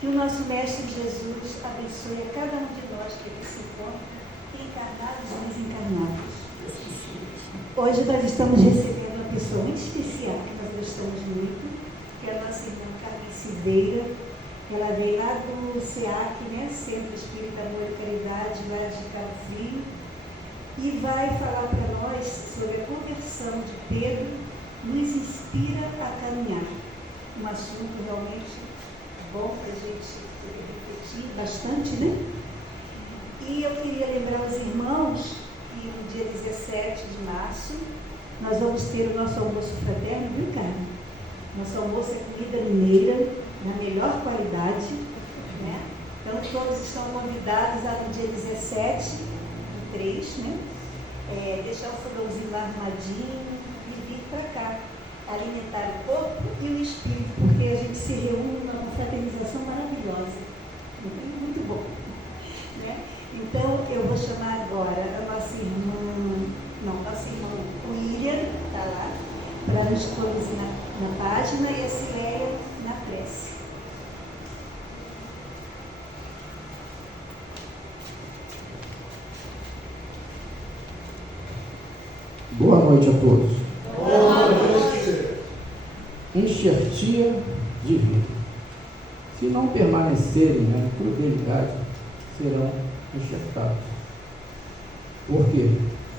Que o nosso Mestre Jesus abençoe a cada um de nós que aqui se encontra, encarnados e desencarnados. Hoje nós estamos recebendo uma pessoa muito especial, que nós gostamos muito, que é a nossa irmã Carmen Silveira. Ela veio lá do SEAC, né? Centro Espírita Amor e Caridade, lá de Cabo Frio, e vai falar para nós sobre a conversão de Pedro, nos inspira a caminhar. Um assunto realmente bom para a gente refletir bastante, né? E eu queria lembrar os irmãos que no dia 17 de março nós vamos ter o nosso almoço fraterno, viu, Carmen? Nosso almoço é comida mineira, na melhor qualidade, né? Então todos estão convidados a no dia 17 do 3, né? Deixar o fogãozinho lá arrumadinho e vir para cá, alimentar o corpo e o espírito, porque a gente se reúne numa confraternização maravilhosa, muito bom, né? Então eu vou chamar agora a nossa irmã William, está lá, para nos conduzir na página, e a Cileia na prece. Boa noite a todos. Boa noite. Enxertia de vida. Se não permanecerem na crueldade, serão enxertados. Porque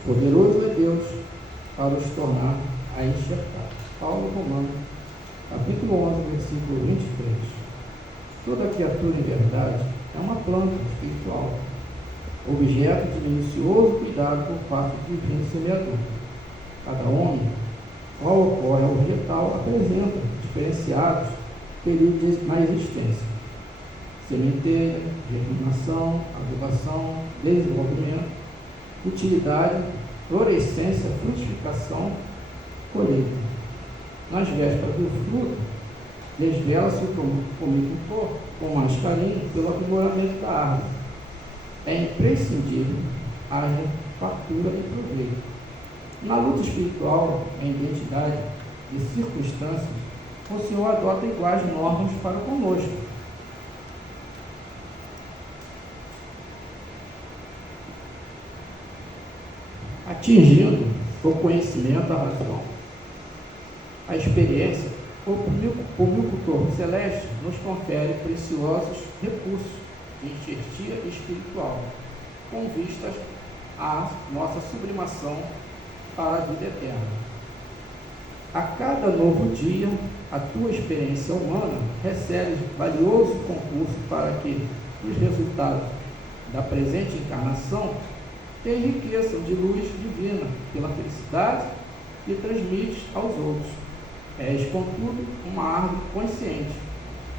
poderoso é Deus para os tornar a enxertar. Paulo Romanos, capítulo 11, versículo 23. Toda criatura em verdade é uma planta espiritual, objeto de minucioso cuidado por parte do divino semeador. Cada homem, qual ocorre ao vegetal, apresenta diferenciados períodos na existência: sementeira, germinação, adubação, desenvolvimento, utilidade, florescência, frutificação, colheita. Nas vésperas do fruto, desvela-se o comicultor com mais carinho pelo aprimoramento da árvore. É imprescindível haja fartura e proveito. Na luta espiritual, em identidade e circunstâncias, o Senhor adota iguais normas para conosco. Atingindo o conhecimento, a razão, a experiência, o comicultor celeste nos confere preciosos recursos de enxertia espiritual, com vistas à nossa sublimação para a vida eterna. A cada novo dia, a tua experiência humana recebe valioso concurso para que os resultados da presente encarnação te enriqueçam de luz divina pela felicidade que transmites aos outros. És, contudo, uma árvore consciente,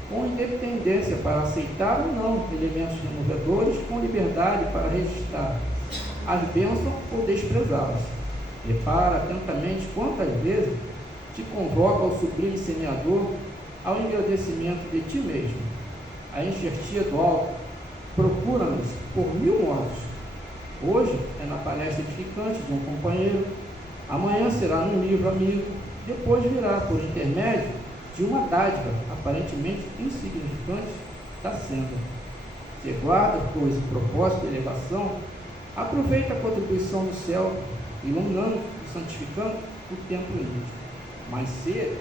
com independência para aceitar ou não elementos renovadores, com liberdade para registrar as bênçãos ou desprezá-las. Repara atentamente quantas vezes te convoca o sublime semeador ao engrandecimento de ti mesmo. A enxertia do alto procura-nos por 1000 modos. Hoje é na palestra edificante de um companheiro, amanhã será num livro amigo, depois virá por intermédio de uma dádiva aparentemente insignificante da senda. Se guarda, pois, o propósito de elevação, aproveita a contribuição do céu, iluminando e santificando o templo íntimo. Mas se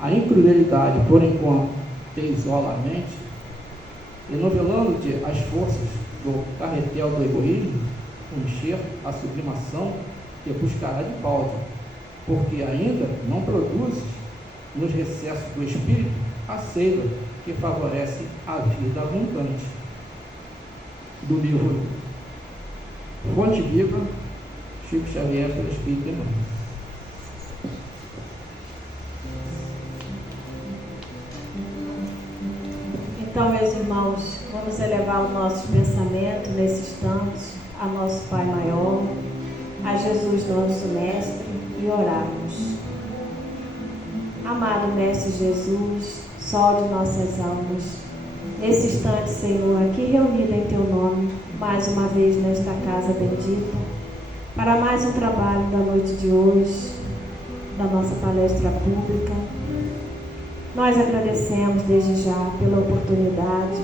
a incrudelidade, por enquanto, te isola a mente, enovelando-te as forças do carretel do egoísmo, o enxerto, a sublimação, te buscará de balde, porque ainda não produzes nos recessos do espírito a seiva que favorece a vida abundante. Do livro Fonte Viva, Chico Xavier, pelo Espírito Emmanuel. Então, meus irmãos, vamos elevar o nosso pensamento nesse instante a nosso Pai Maior, a Jesus, nosso Mestre, e orarmos. Amado Mestre Jesus, sol de nossas almas, nesse instante, Senhor, aqui reunido em Teu nome, mais uma vez nesta casa bendita, para mais um trabalho da noite de hoje, da nossa palestra pública. Nós agradecemos desde já pela oportunidade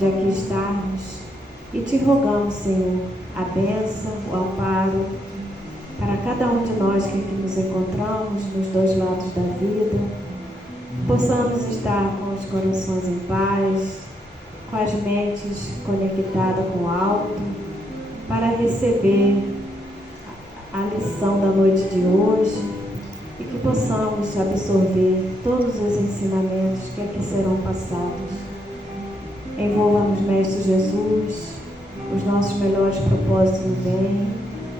de aqui estarmos e te rogamos, Senhor, a bênção, o amparo para cada um de nós que aqui nos encontramos nos dois lados da vida, possamos estar com os corações em paz, com as mentes conectadas com o alto, para receber a lição da noite de hoje e que possamos absorver todos os ensinamentos que aqui serão passados. Envolva-nos, Mestre Jesus, os nossos melhores propósitos no bem,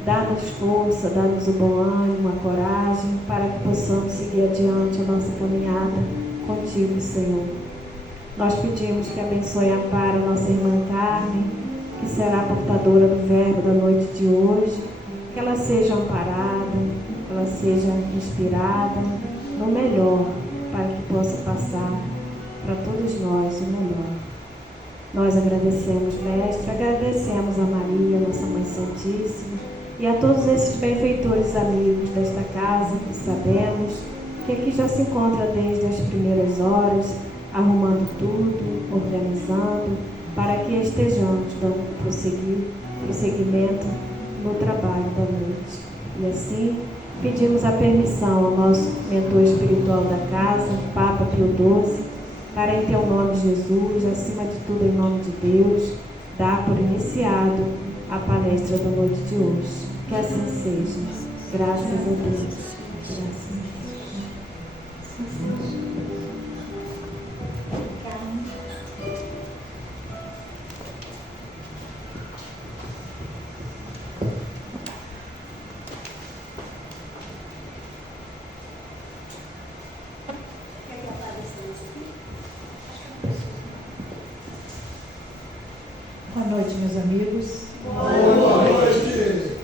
dá-nos força, dá-nos o bom ânimo, a coragem, para que possamos seguir adiante a nossa caminhada contigo, Senhor. Nós pedimos que abençoe e ampare a nossa irmã Carmen, que será a portadora do verbo da noite de hoje, que ela seja amparada, que ela seja inspirada no melhor, para que possa passar para todos nós o melhor. Nós agradecemos, Mestre, agradecemos a Maria, nossa Mãe Santíssima, e a todos esses benfeitores amigos desta casa, que sabemos que aqui já se encontra desde as primeiras horas, arrumando tudo, organizando, para que estejamos dando prosseguimento no trabalho da noite. E assim, pedimos a permissão ao nosso mentor espiritual da casa, Papa Pio XII, para em teu nome, Jesus, acima de tudo em nome de Deus, dar por iniciado a palestra da noite de hoje. Que assim seja. Graças a Deus. Graças a Deus. Boa noite, meus amigos. Boa noite.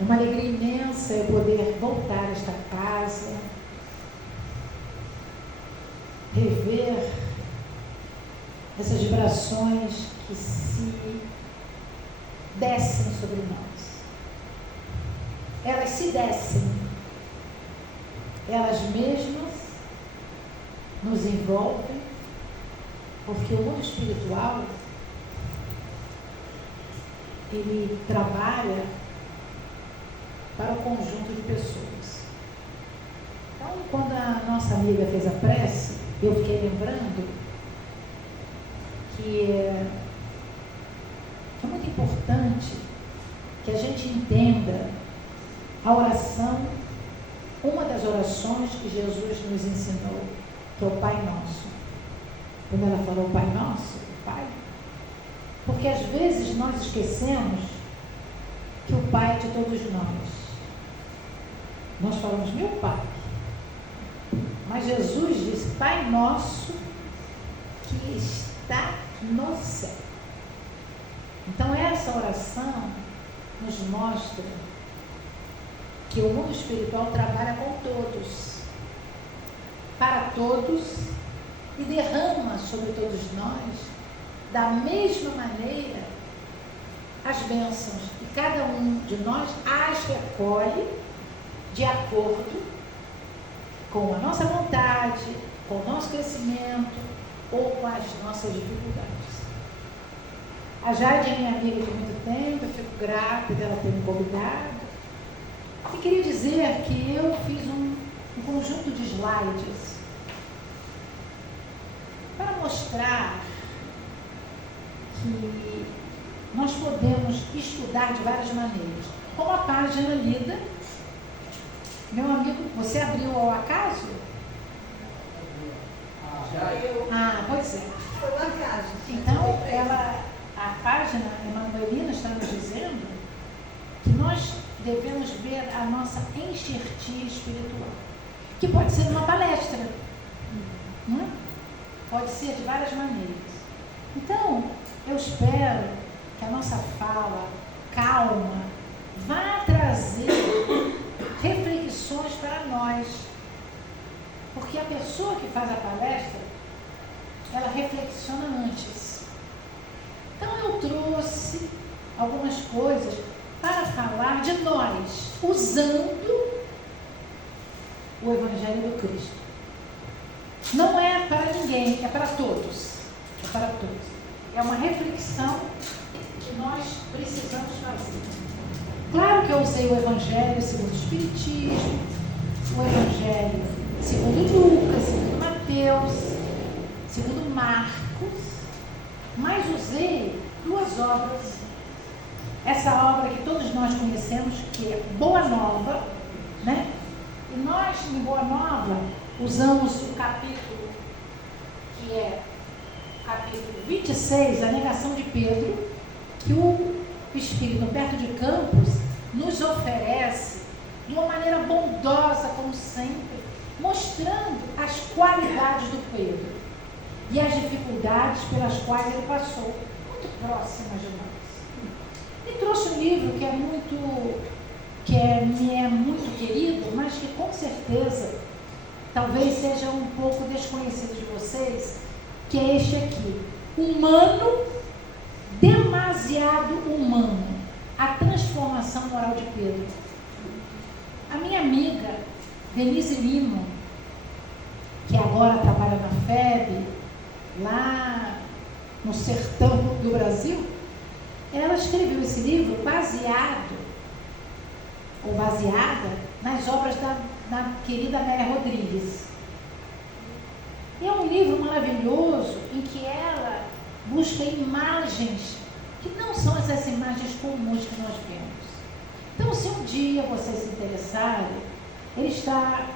É uma alegria imensa eu poder voltar a esta casa, rever essas vibrações que se descem sobre nós. Elas se descem, elas mesmas nos envolvem, porque o mundo espiritual ele trabalha para o conjunto de pessoas. Então, quando a nossa amiga fez a prece, eu fiquei lembrando que é muito importante que a gente entenda a oração, uma das orações que Jesus nos ensinou, que é o Pai Nosso. Quando ela falou Pai Nosso, o Pai, porque às vezes nós esquecemos que o Pai é de todos nós. Nós falamos, meu Pai. Mas Jesus diz, Pai Nosso que está no céu. Então essa oração nos mostra que o mundo espiritual trabalha com todos, para todos, e derrama sobre todos nós da mesma maneira as bênçãos, e cada um de nós as recolhe de acordo com a nossa vontade, com o nosso crescimento ou com as nossas dificuldades. A Jade é minha amiga de muito tempo, eu fico grata dela ter me convidado, e queria dizer que eu fiz um conjunto de slides para mostrar que nós podemos estudar de várias maneiras. Como a página lida, meu amigo, você abriu ao acaso? Pois é. Foi um acaso. Então, a página Emanuelina está nos dizendo que nós devemos ver a nossa enxertia espiritual, que pode ser uma palestra, não é? Pode ser de várias maneiras. Então, eu espero que a nossa fala calma vá trazer reflexões para nós, porque a pessoa que faz a palestra, ela reflexiona antes. Então eu trouxe algumas coisas para falar de nós, usando o Evangelho do Cristo. para todos. É para todos. É uma reflexão que nós precisamos fazer. Claro que eu usei o Evangelho segundo o Espiritismo, o Evangelho segundo Lucas, segundo Mateus, segundo Marcos, mas usei 2 obras. Essa obra que todos nós conhecemos, que é Boa Nova, né? E nós, em Boa Nova, usamos o capítulo, que é capítulo 26, a negação de Pedro, que o Espírito Humberto de Campos nos oferece de uma maneira bondosa, como sempre, mostrando as qualidades do Pedro e as dificuldades pelas quais ele passou, muito próximas de nós. E trouxe um livro que me é muito querido, mas que com certeza talvez seja um pouco desconhecido de vocês, que é este aqui, Humano, Demasiado Humano, a transformação moral de Pedro. A minha amiga Denise Lima, que agora trabalha na FEB, lá no sertão do Brasil, ela escreveu esse livro baseado, ou baseada, nas obras da querida Amélia Rodrigues. E é um livro maravilhoso em que ela busca imagens que não são essas imagens comuns que nós vemos. Então, se um dia vocês se interessarem, ele está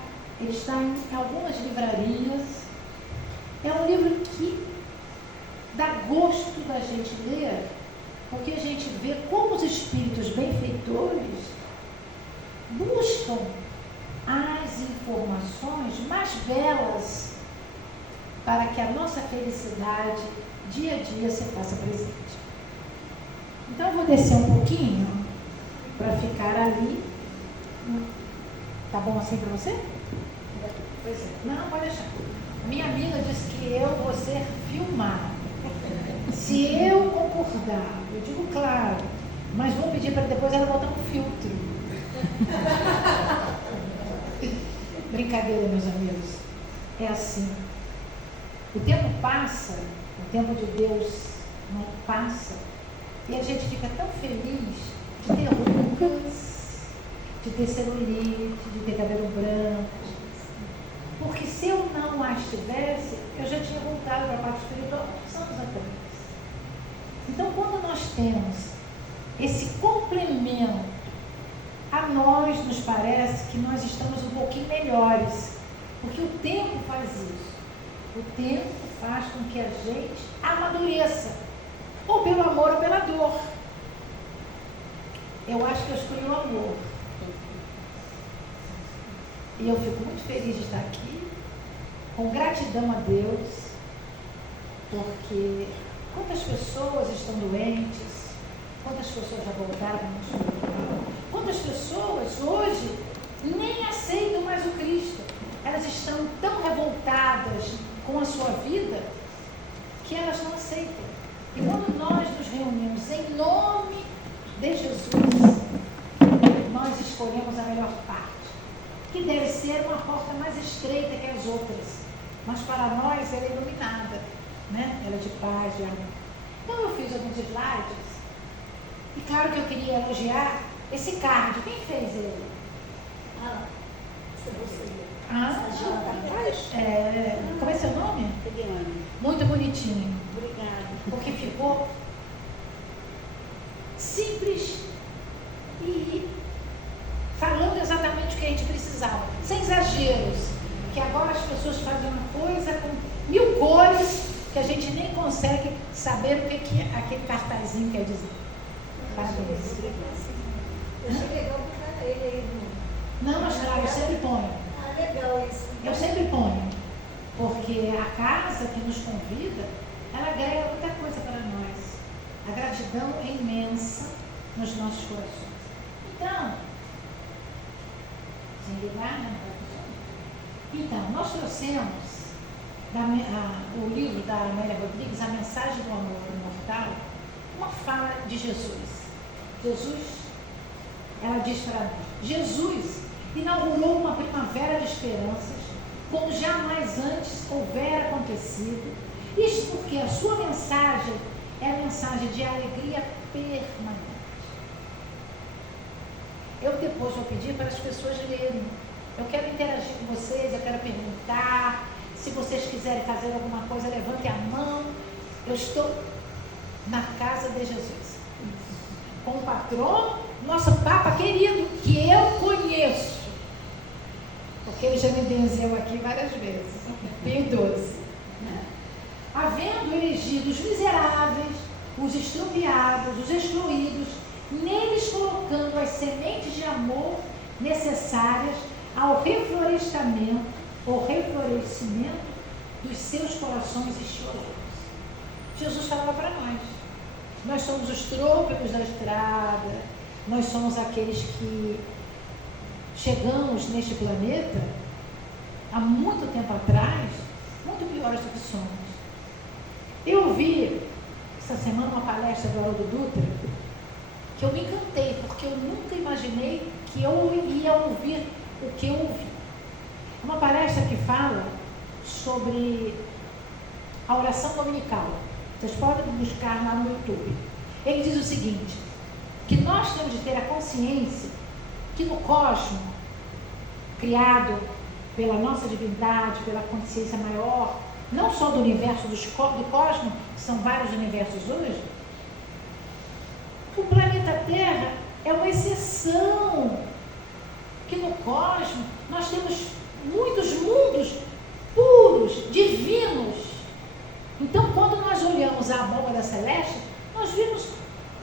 em algumas livrarias. É um livro que dá gosto da gente ler, porque a gente vê como os espíritos benfeitores buscam as informações mais belas para que a nossa felicidade dia a dia se faça presente. Então eu vou descer um pouquinho para ficar ali. Tá bom assim para você? Pois é. Não, pode deixar. Minha amiga disse que eu vou ser filmada. Se eu concordar, eu digo claro, mas vou pedir para depois ela botar um filtro. Brincadeira, meus amigos. É assim. O tempo passa, o tempo de Deus não passa, e a gente fica tão feliz de ter rugas, de ter celulite, de ter cabelo branco. Porque se eu não as tivesse, eu já tinha voltado para a parte espiritual muitos anos atrás. Então, quando nós temos esse complemento, a nós nos parece que nós estamos um pouquinho melhores, porque o tempo faz isso. O tempo faz com que a gente amadureça, ou pelo amor ou pela dor. Eu acho que eu escolhi o amor. E eu fico muito feliz de estar aqui, com gratidão a Deus, porque quantas pessoas estão doentes, quantas pessoas já voltaram para o hospital, quantas pessoas hoje nem aceitam mais o Cristo. Elas estão tão revoltadas com a sua vida que elas não aceitam. E quando nós nos reunimos em nome de Jesus, nós escolhemos a melhor parte, que deve ser uma porta mais estreita que as outras, mas para nós ela é iluminada, né? Ela é de paz, de amor. Então eu fiz alguns slides, e claro que eu queria elogiar esse card. Quem fez ele? Como é seu nome? Eliane. Muito bonitinho. Obrigada. Porque ficou simples e falando exatamente o que a gente precisava, sem exageros, que agora as pessoas fazem uma coisa com 1000 cores que a gente nem consegue saber o que aquele cartazinho quer dizer. Parabéns. Eu achei legal botar ele aí no... Não, mas claro, eu sempre ponho. Ah, legal isso. Eu sempre ponho, porque a casa que nos convida, ela agrega muita coisa para nós. A gratidão é imensa nos nossos corações. Então, sem ligar, né? Então, nós trouxemos o livro da Amélia Rodrigues, A Mensagem do Amor Imortal, uma fala de Jesus. Ela diz para nós, Jesus inaugurou uma primavera de esperanças, como jamais antes houvera acontecido, Isso porque a sua mensagem é a mensagem de alegria permanente. Eu depois vou pedir para as pessoas lerem. Eu quero interagir com vocês, eu quero perguntar. Se vocês quiserem fazer alguma coisa, levante a mão. Eu estou na casa de Jesus. Com o patrono, nosso Papa querido, que eu conheço. Porque ele já me benzeu aqui várias vezes. Pio XII. Havendo elegido os miseráveis, os extraviados, os excluídos, neles colocando as sementes de amor necessárias ao reflorescimento dos seus corações estilosos. Jesus falava para nós. Nós somos os trôpegos da estrada, nós somos aqueles que chegamos neste planeta há muito tempo atrás, muito piores do que somos. Eu ouvi essa semana uma palestra do Haroldo Dutra, que eu me encantei, porque eu nunca imaginei que eu ia ouvir o que eu ouvi. Uma palestra que fala sobre a oração dominical. Vocês podem buscar lá no YouTube. Ele diz o seguinte, que nós temos de ter a consciência que no cosmos, criado pela nossa divindade, pela consciência maior, não só do universo do cosmos, que são vários universos hoje, o planeta Terra é uma exceção, que no cosmos nós temos muitos mundos puros, divinos. Então, quando nós olhamos a abóbada celeste, nós vimos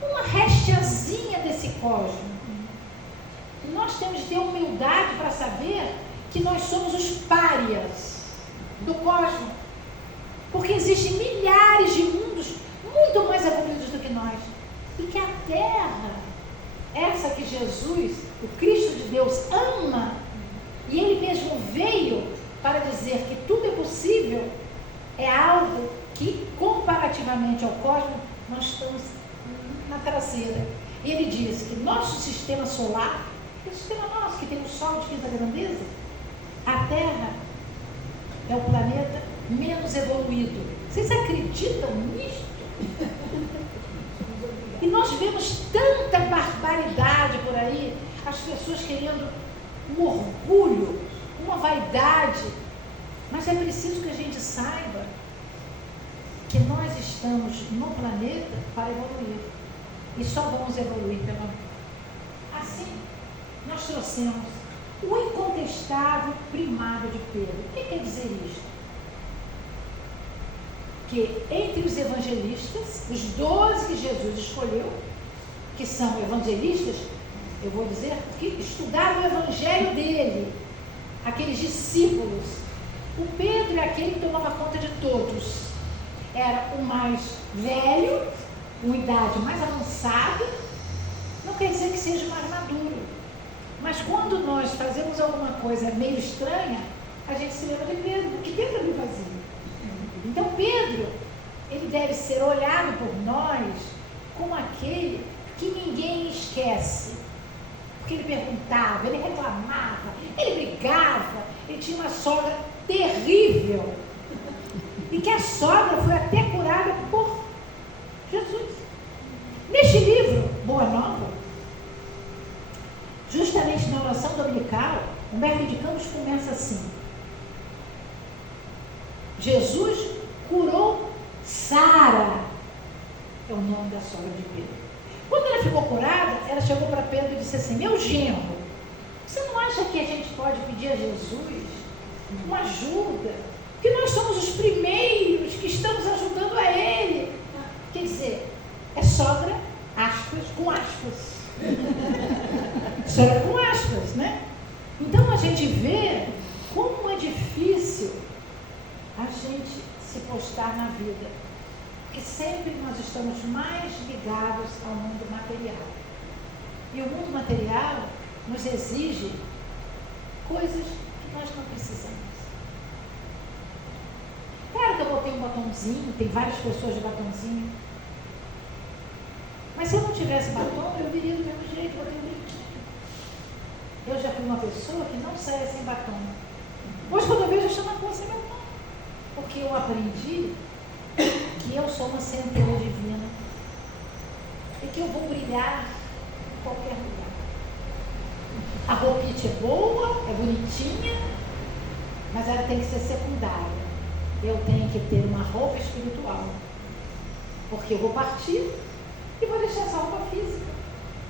uma restiazinha desse cosmos. E nós temos de ter humildade para saber que nós somos os párias do cosmos. Porque existem milhares de mundos muito mais evoluídos do que nós. E que a Terra, essa que Jesus, o Cristo de Deus, ama, e Ele mesmo veio para dizer que tudo é possível, é algo que, comparativamente ao cosmos, nós estamos na traseira. E Ele diz que nosso sistema solar, o sistema nosso, que tem o Sol de quinta grandeza, a Terra é o planeta menos evoluído. Vocês acreditam nisso? E nós vemos tanta barbaridade por aí, as pessoas querendo um orgulho, uma vaidade, mas é preciso que a gente saiba que nós estamos no planeta para evoluir, e só vamos evoluir pela mão. Assim, nós trouxemos o incontestável primado de Pedro. O que quer dizer isto? Que entre os evangelistas, os 12 que Jesus escolheu, que são evangelistas, eu vou dizer, que estudaram o evangelho dele, aqueles discípulos. O Pedro é aquele que tomava conta de todos. Era o mais velho, uma idade mais avançada, não quer dizer que seja mais maduro. Mas quando nós fazemos alguma coisa meio estranha, a gente se lembra de Pedro, porque Pedro também fazia. Então Pedro, ele deve ser olhado por nós como aquele que ninguém esquece. Porque ele perguntava, ele reclamava, ele brigava, ele tinha uma sogra terrível. E que a sogra foi até curada por Jesus. Neste livro, Boa Nova, justamente na oração dominical, Humberto de Campos começa assim: Jesus curou Sara, é o nome da sogra de Pedro. Quando ela ficou curada, ela chegou para Pedro e disse assim: meu genro, você não acha que a gente pode pedir a Jesus uma ajuda? Porque nós somos os primeiros que estamos ajudando a ele. Quer dizer, é sogra, aspas, com aspas. Sogra com aspas, né? Então a gente vê como é difícil a gente se postar na vida. Porque sempre nós estamos mais ligados ao mundo material. E o mundo material nos exige coisas que nós não precisamos. Claro que eu botei um batonzinho, tem várias pessoas de batonzinho. Mas se eu não tivesse batom, eu viria do mesmo jeito, botei um brinquinho. Eu já fui uma pessoa que não saia sem batom. Hoje, quando eu vejo, eu estou na rua sem batom. Porque eu aprendi que eu sou uma centelha divina e que eu vou brilhar em qualquer lugar. A roupinha é boa, é bonitinha, mas ela tem que ser secundária. Eu tenho que ter uma roupa espiritual, porque eu vou partir e vou deixar essa roupa física.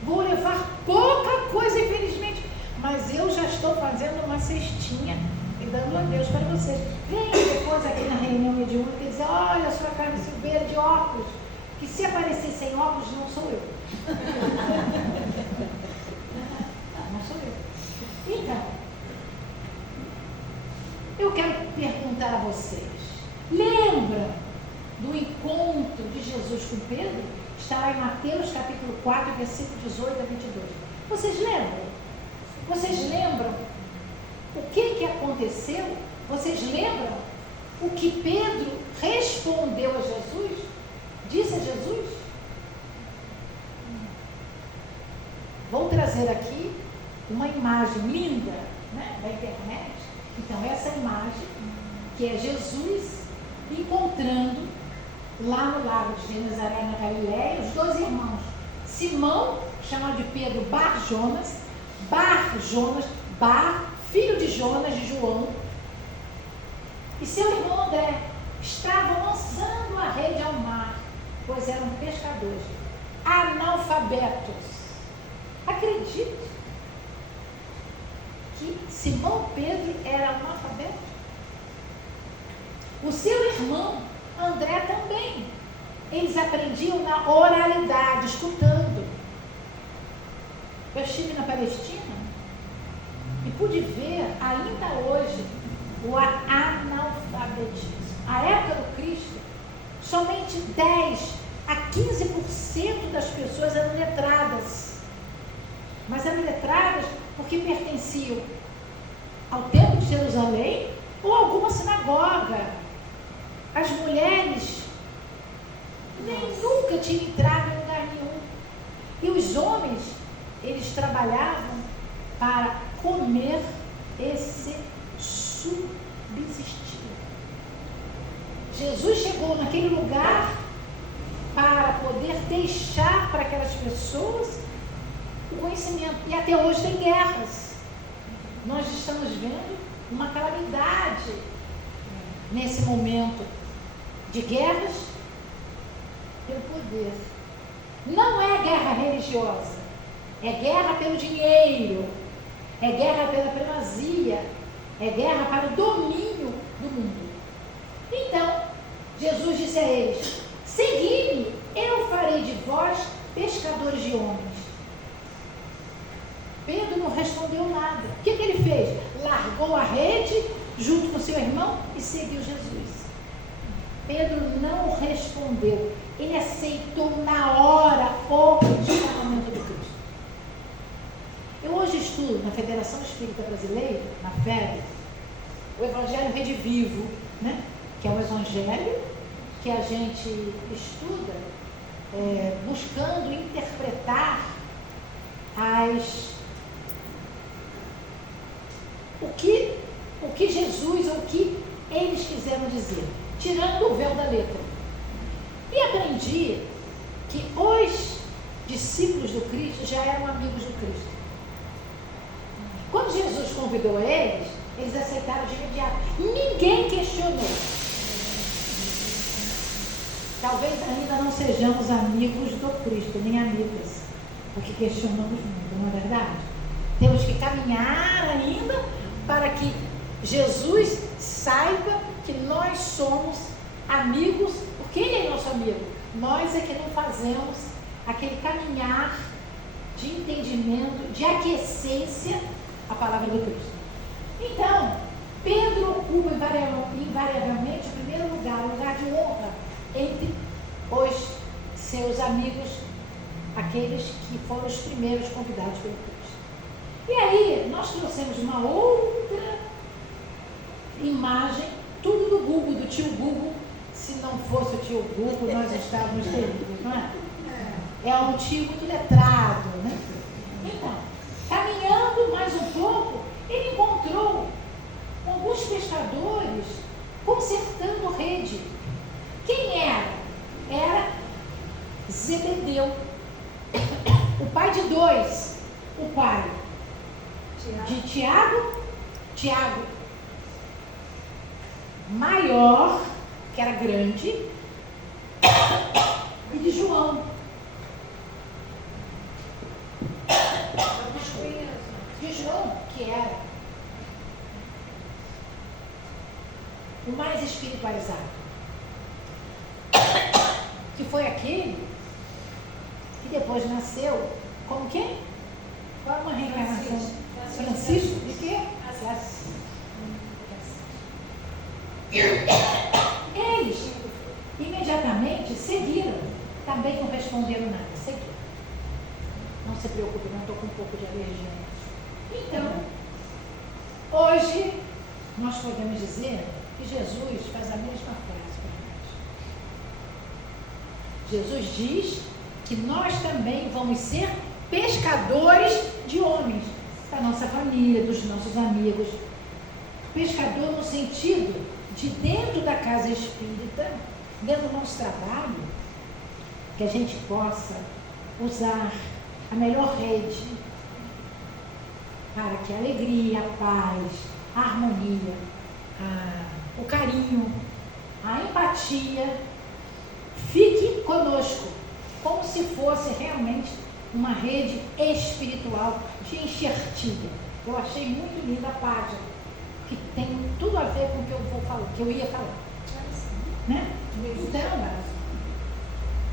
Vou levar pouca coisa, infelizmente, mas eu já estou fazendo uma cestinha e dando a Deus para vocês. Vem depois aqui na reunião mediúnica e dizer: olha, a sua Carmen Silveira de óculos, que se aparecer sem óculos não sou eu. Não sou eu. Então, eu quero perguntar a vocês: lembra do encontro de Jesus com Pedro? Está lá em Mateus capítulo 4, versículo 18 a 22. Vocês lembram? Vocês lembram o que aconteceu? Vocês lembram o que Pedro respondeu a Jesus? Disse a Jesus? Vou trazer aqui uma imagem linda, né, da internet. Então, essa imagem, que é Jesus encontrando lá no lago de Genezaré, na Galileia, os dois irmãos. Simão, chamado de Pedro Bar-Jonas, filho de Jonas, de João, e seu irmão André, estavam lançando a rede ao mar, pois eram pescadores, analfabetos. Acredite que Simão Pedro era analfabeto. O seu irmão André também. Eles aprendiam na oralidade, escutando. Eu estive na Palestina e pude ver ainda hoje o analfabetismo. A época do Cristo, somente 10 a 15% das pessoas eram letradas. Mas eram letradas porque pertenciam ao Templo de Jerusalém ou a alguma sinagoga. As mulheres nem nunca tinham entrado em lugar nenhum. E os homens, eles trabalhavam para comer e se subsistir. Jesus chegou naquele lugar para poder deixar para aquelas pessoas o conhecimento. E até hoje tem guerras. Nós estamos vendo uma calamidade nesse momento de guerras pelo poder. Não é guerra religiosa, é guerra pelo dinheiro, é guerra pela primazia, é guerra para o domínio do mundo. Então, Jesus disse a eles: segui-me, eu farei de vós pescadores de homens. Pedro não respondeu nada. O que ele fez? Largou a rede junto com seu irmão e seguiu Jesus. Pedro não respondeu. Ele aceitou na hora o chamamento de Cristo. Eu hoje estudo na Federação Espírita Brasileira, na FEB, o Evangelho Redivivo, né? Que é o Evangelho que a gente estuda buscando interpretar o que Jesus, ou o que eles quiseram dizer, tirando o véu da letra. E aprendi que os discípulos do Cristo já eram amigos do Cristo. Quando Jesus convidou eles, eles aceitaram de imediato. Ninguém questionou. Talvez ainda não sejamos amigos do Cristo, nem amigas, porque questionamos muito, não é verdade? Temos que caminhar ainda para que Jesus saiba que nós somos amigos, porque Ele é nosso amigo. Nós é que não fazemos aquele caminhar de entendimento, de aquiescência à palavra do Cristo. Então, Pedro ocupa invariavelmente o primeiro lugar, o lugar de honra entre os seus amigos, aqueles que foram os primeiros convidados pelo Cristo. E aí, nós trouxemos uma outra imagem, tudo do Google, do tio Google. Se não fosse o tio Google, nós estávamos terríveis, não é? É um tio muito letrado, né? Então, caminhando mais um pouco, ele encontrou alguns pescadores consertando rede. Quem era? era Zebedeu, o pai de dois, o pai de Tiago, maior, que era grande, e de João. De João, que era o mais espiritualizado, que foi aquele que depois nasceu como quem? Qual é uma reencarnação? Francisco de quê? Eles imediatamente seguiram, também não responderam nada, seguiram. Não se preocupe, não estou com um pouco de alergia. Então, hoje, nós podemos dizer que Jesus faz a mesma frase para nós. Jesus diz que nós também vamos ser pescadores de homens, da nossa família, dos nossos amigos. Pescador no sentido de dentro da casa espírita, dentro do nosso trabalho, que a gente possa usar a melhor rede para que a alegria, a paz, a harmonia, o carinho, a empatia fique conosco, como se fosse realmente uma rede espiritual de enxertia. Eu achei muito linda a página, que tem tudo a ver com o que eu vou falar, que eu ia falar. Né? Então,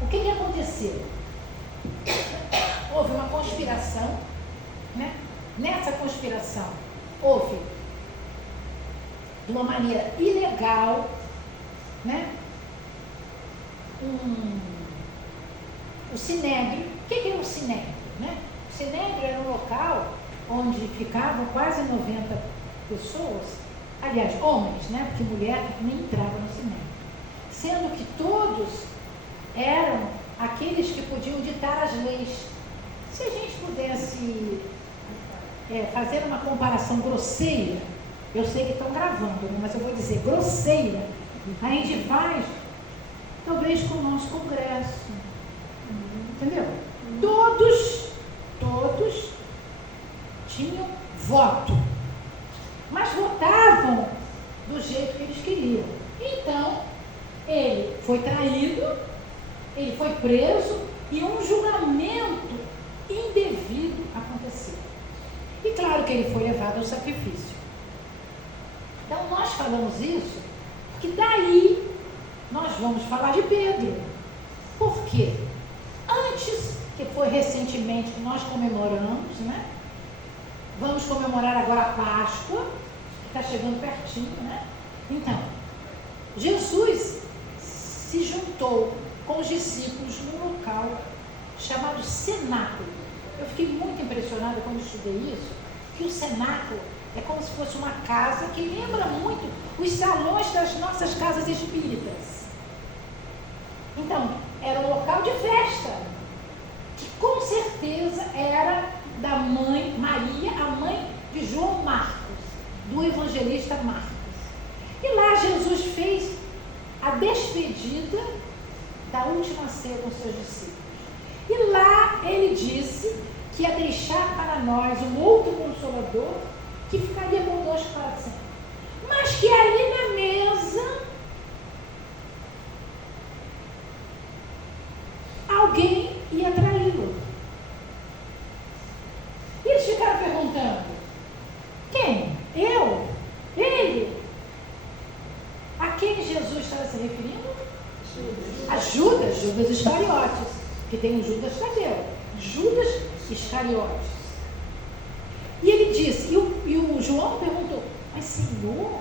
o que aconteceu? Houve uma conspiração, né? Nessa conspiração houve, de uma maneira ilegal, né? O Sinédrio. O que é um Sinédrio? Né? O Sinédrio era um local onde ficavam quase 90 pessoas, aliás, homens, né? Porque mulher nem entrava no Sinédrio. Sendo que todos eram aqueles que podiam ditar as leis. Se a gente pudesse fazer uma comparação grosseira, eu sei que estão gravando, né? Mas eu vou dizer grosseira, a gente faz talvez com o nosso Congresso, entendeu? Todos tinham voto, mas votavam do jeito que eles queriam. Então, ele foi traído, ele foi preso e um julgamento indevido aconteceu. E claro que ele foi levado ao sacrifício. Então nós falamos isso, porque daí nós vamos falar de Pedro. Por quê? Antes, que foi recentemente que nós comemoramos, né? Vamos comemorar agora a Páscoa, que está chegando pertinho, né? Então, Jesus se juntou com os discípulos num local chamado cenáculo. Eu fiquei muito impressionada quando estudei isso, que o cenáculo é como se fosse uma casa que lembra muito os salões das nossas casas espíritas. Então, era um local de festa, que com certeza era da mãe Maria, a mãe de João Marcos, do evangelista Marcos. E lá Jesus fez a despedida da última ceia com seus discípulos. E lá ele disse que ia deixar para nós um outro Consolador que ficaria conosco para sempre. Mas que ali na mesa alguém ia traí-lo. E eles ficaram perguntando: quem? Eu? Ele? A quem Jesus estava se referindo? A Judas Iscariotes, que tem o Judas Tadeu. Judas Iscariotes. E ele disse, e o João perguntou: mas Senhor,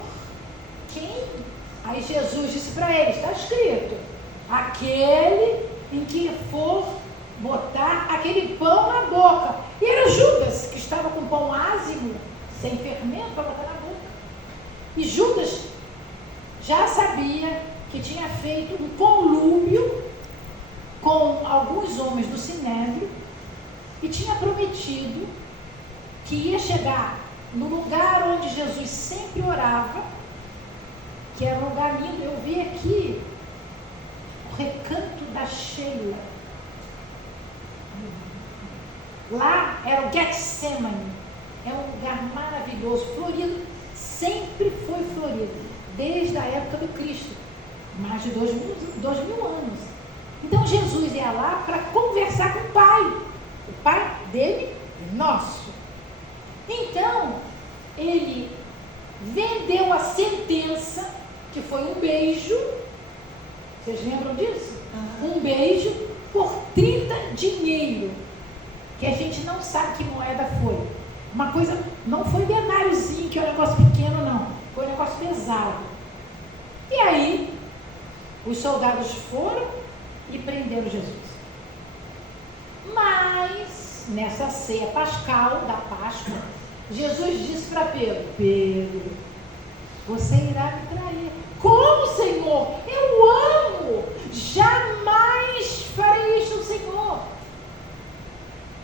quem? Aí Jesus disse para ele: está escrito, aquele em que for botar aquele pão na boca. E era Judas, que estava com pão ázimo, sem fermento, para botar na boca. E Judas já sabia que tinha feito um conluio com alguns homens do Sinédrio e tinha prometido que ia chegar no lugar onde Jesus sempre orava, que era um lugar lindo. Eu vi aqui o Recanto da Sheila. Lá era o Getsemane. É um lugar maravilhoso, florido. Sempre foi florido, desde a época do Cristo. Mais de 2000 anos. Então Jesus ia lá para conversar com o Pai dele, nosso. Então, ele vendeu a sentença, que foi um beijo. Vocês lembram disso? Um beijo por 30 dinheiro, que a gente não sabe que moeda foi. Uma coisa, não foi denáriozinho, que é um negócio pequeno, não. Foi um negócio pesado. E aí, os soldados foram e prenderam Jesus. Mas, nessa ceia pascal, da Páscoa, Jesus disse para Pedro: Pedro, você irá me trair. Como, Senhor? Eu amo! Jamais farei isto ao Senhor.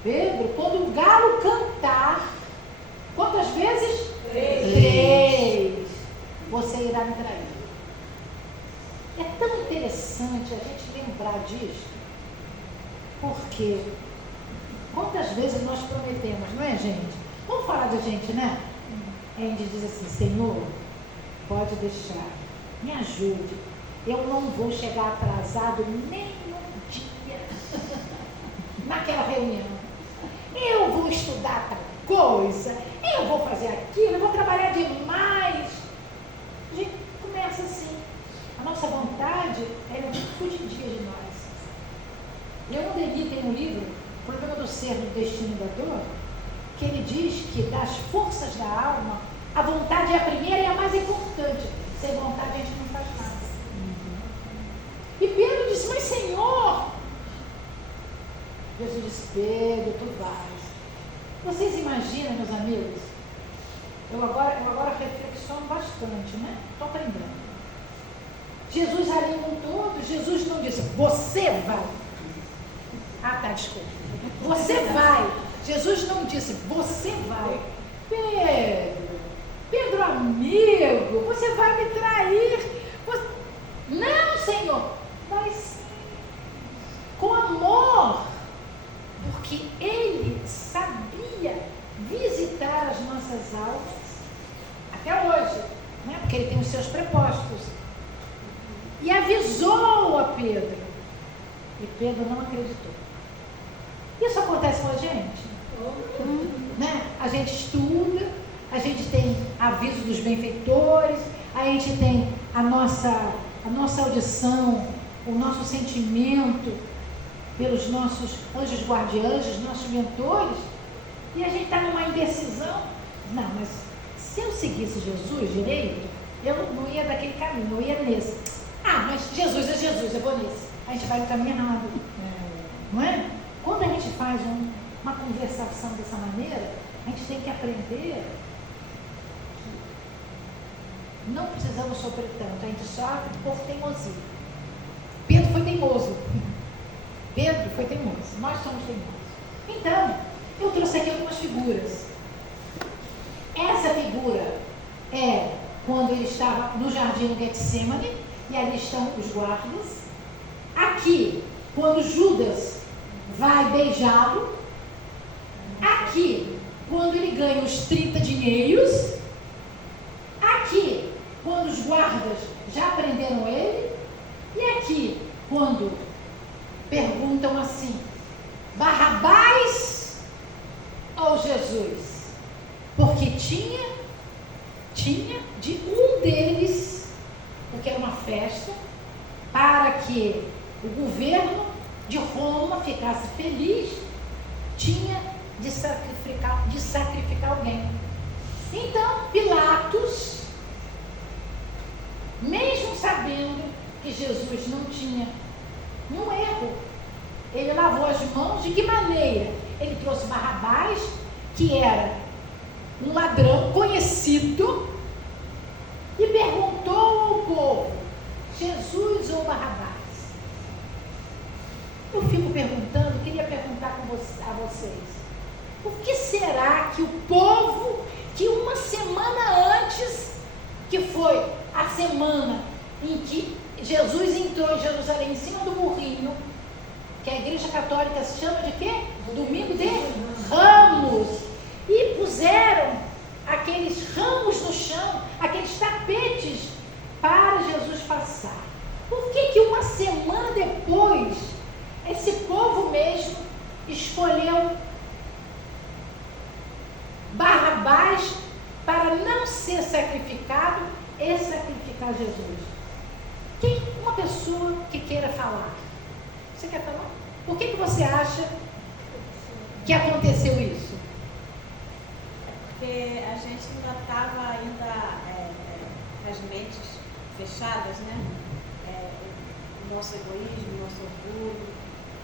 Pedro, quando o galo cantar, quantas vezes? 3. Você irá me trair. É tão interessante a gente lembrar disso, porque quantas vezes nós prometemos, não é, gente? Vamos falar da gente, né? A gente diz assim: Senhor, pode deixar, me ajude, eu não vou chegar atrasado nem um dia naquela reunião, eu vou estudar tal coisa, eu vou fazer aquilo, eu vou trabalhar demais. A gente começa assim. A nossa vontade é muito fugidia de nós. Leon Denis tem um livro, O Problema do Ser, do Destino e da Dor, que ele diz que das forças da alma, a vontade é a primeira e a mais importante. Sem vontade a gente não faz nada. E Pedro disse: mas Senhor, Jesus disse: Pedro, tu vais. Vocês imaginam, meus amigos? Eu agora reflexiono bastante, né? Estou aprendendo. Jesus ali com todos, Jesus não disse: você vai. Ah, tá, desculpa. Você vai. Jesus não disse: você vai. Pedro amigo, você vai me trair. Não, Senhor. Vai sim. Com amor. Porque Ele sabia visitar as nossas almas até hoje, né? Porque Ele tem os seus propósitos. E avisou a Pedro. E Pedro não acreditou. Isso acontece com a gente? Né? A gente estuda, a gente tem aviso dos benfeitores, a gente tem a nossa audição, o nosso sentimento pelos nossos anjos guardiães, os nossos mentores, e a gente está numa indecisão. Não, mas se eu seguisse Jesus direito, eu não ia daquele caminho, eu ia nesse. Ah, mas Jesus é Jesus, eu vou nesse. A gente vai no caminho errado. Não é? Quando a gente faz uma conversação dessa maneira, a gente tem que aprender. Não precisamos sofrer tanto, a gente sofre por teimosia. Pedro foi teimoso. Nós somos teimosos. Então, eu trouxe aqui algumas figuras. Essa figura é quando ele estava no jardim do Getsemane, e ali estão os guardas. Aqui, quando Judas vai beijá-lo. Aqui, quando ele ganha os 30 dinheiros. Aqui, quando os guardas já prenderam ele. E aqui, quando perguntam assim: Barrabás ou Jesus? Porque tinha de um deles, porque era uma festa, para que o governo de Roma ficasse feliz, tinha de sacrificar alguém. Então, Pilatos, mesmo sabendo que Jesus não tinha nenhum erro, ele lavou as mãos. De que maneira? Ele trouxe Barrabás, que era um ladrão conhecido, e perguntou ao povo: Jesus ou Barrabás? Eu fico perguntando, queria perguntar a vocês: por que será que o povo, que uma semana antes, que foi a semana em que Jesus entrou em Jerusalém em cima do burrinho, que a Igreja Católica se chama de quê? Domingo de Ramos. E puseram aqueles ramos no chão, aqueles tapetes para Jesus passar. Por que uma semana depois, esse povo mesmo escolheu Barrabás para não ser sacrificado e sacrificar Jesus? Tem uma pessoa que queira falar? Você quer falar? Por que você acha que aconteceu isso? Porque a gente ainda estava com as mentes fechadas, né? O nosso egoísmo, o nosso orgulho,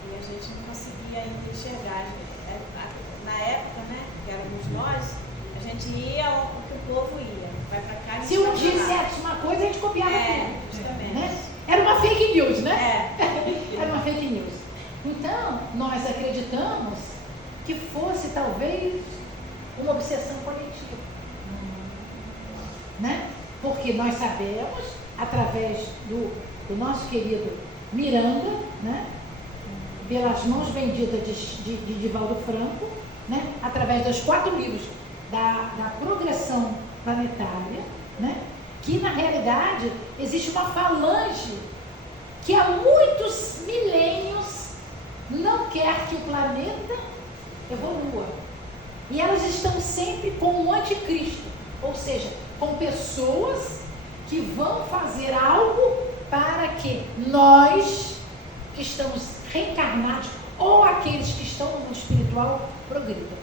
e a gente não conseguia ainda enxergar. Na época, né, que éramos nós, a gente ia o que o povo ia. Vai para cá e se um dissesse uma coisa, a gente copiava tudo. Justamente. Né? Era uma fake news, né? Era uma fake news. Então, nós acreditamos que fosse talvez uma obsessão coletiva. Né? Porque nós sabemos, através do nosso querido Miranda, né? Pelas mãos benditas de Divaldo Franco, né? Através dos 4 livros da progressão planetária, né? Que na realidade existe uma falange que há muitos milênios não quer que o planeta evolua. E elas estão sempre com o anticristo, ou seja, com pessoas que vão fazer algo para que nós, que estamos reencarnados, ou aqueles que estão no mundo espiritual, progridam.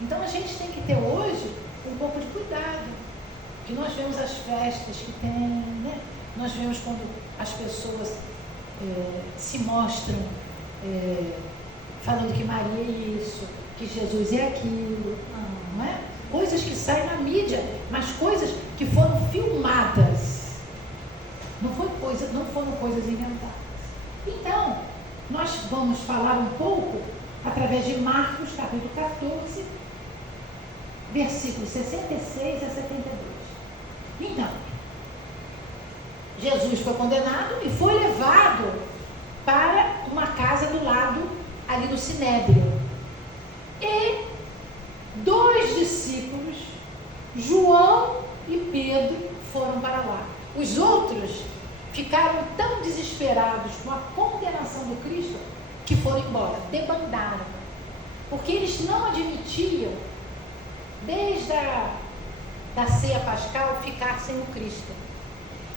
Então a gente tem que ter hoje um pouco de cuidado, que nós vemos as festas que tem, né? Nós vemos quando as pessoas se mostram falando que Maria é isso, que Jesus é aquilo, não é? Coisas que saem na mídia, mas coisas que foram filmadas. Não foram coisas inventadas. Então, nós vamos falar um pouco através de Marcos, capítulo 14, versículos 66 a 72. Então, Jesus foi condenado e foi levado para uma casa do lado ali do Sinédrio. E 2 discípulos, João e Pedro, foram para lá. Os outros ficaram tão desesperados com a condenação do Cristo que foram embora, debandaram. Porque eles não admitiam, desde da ceia pascal, ficar sem o Cristo.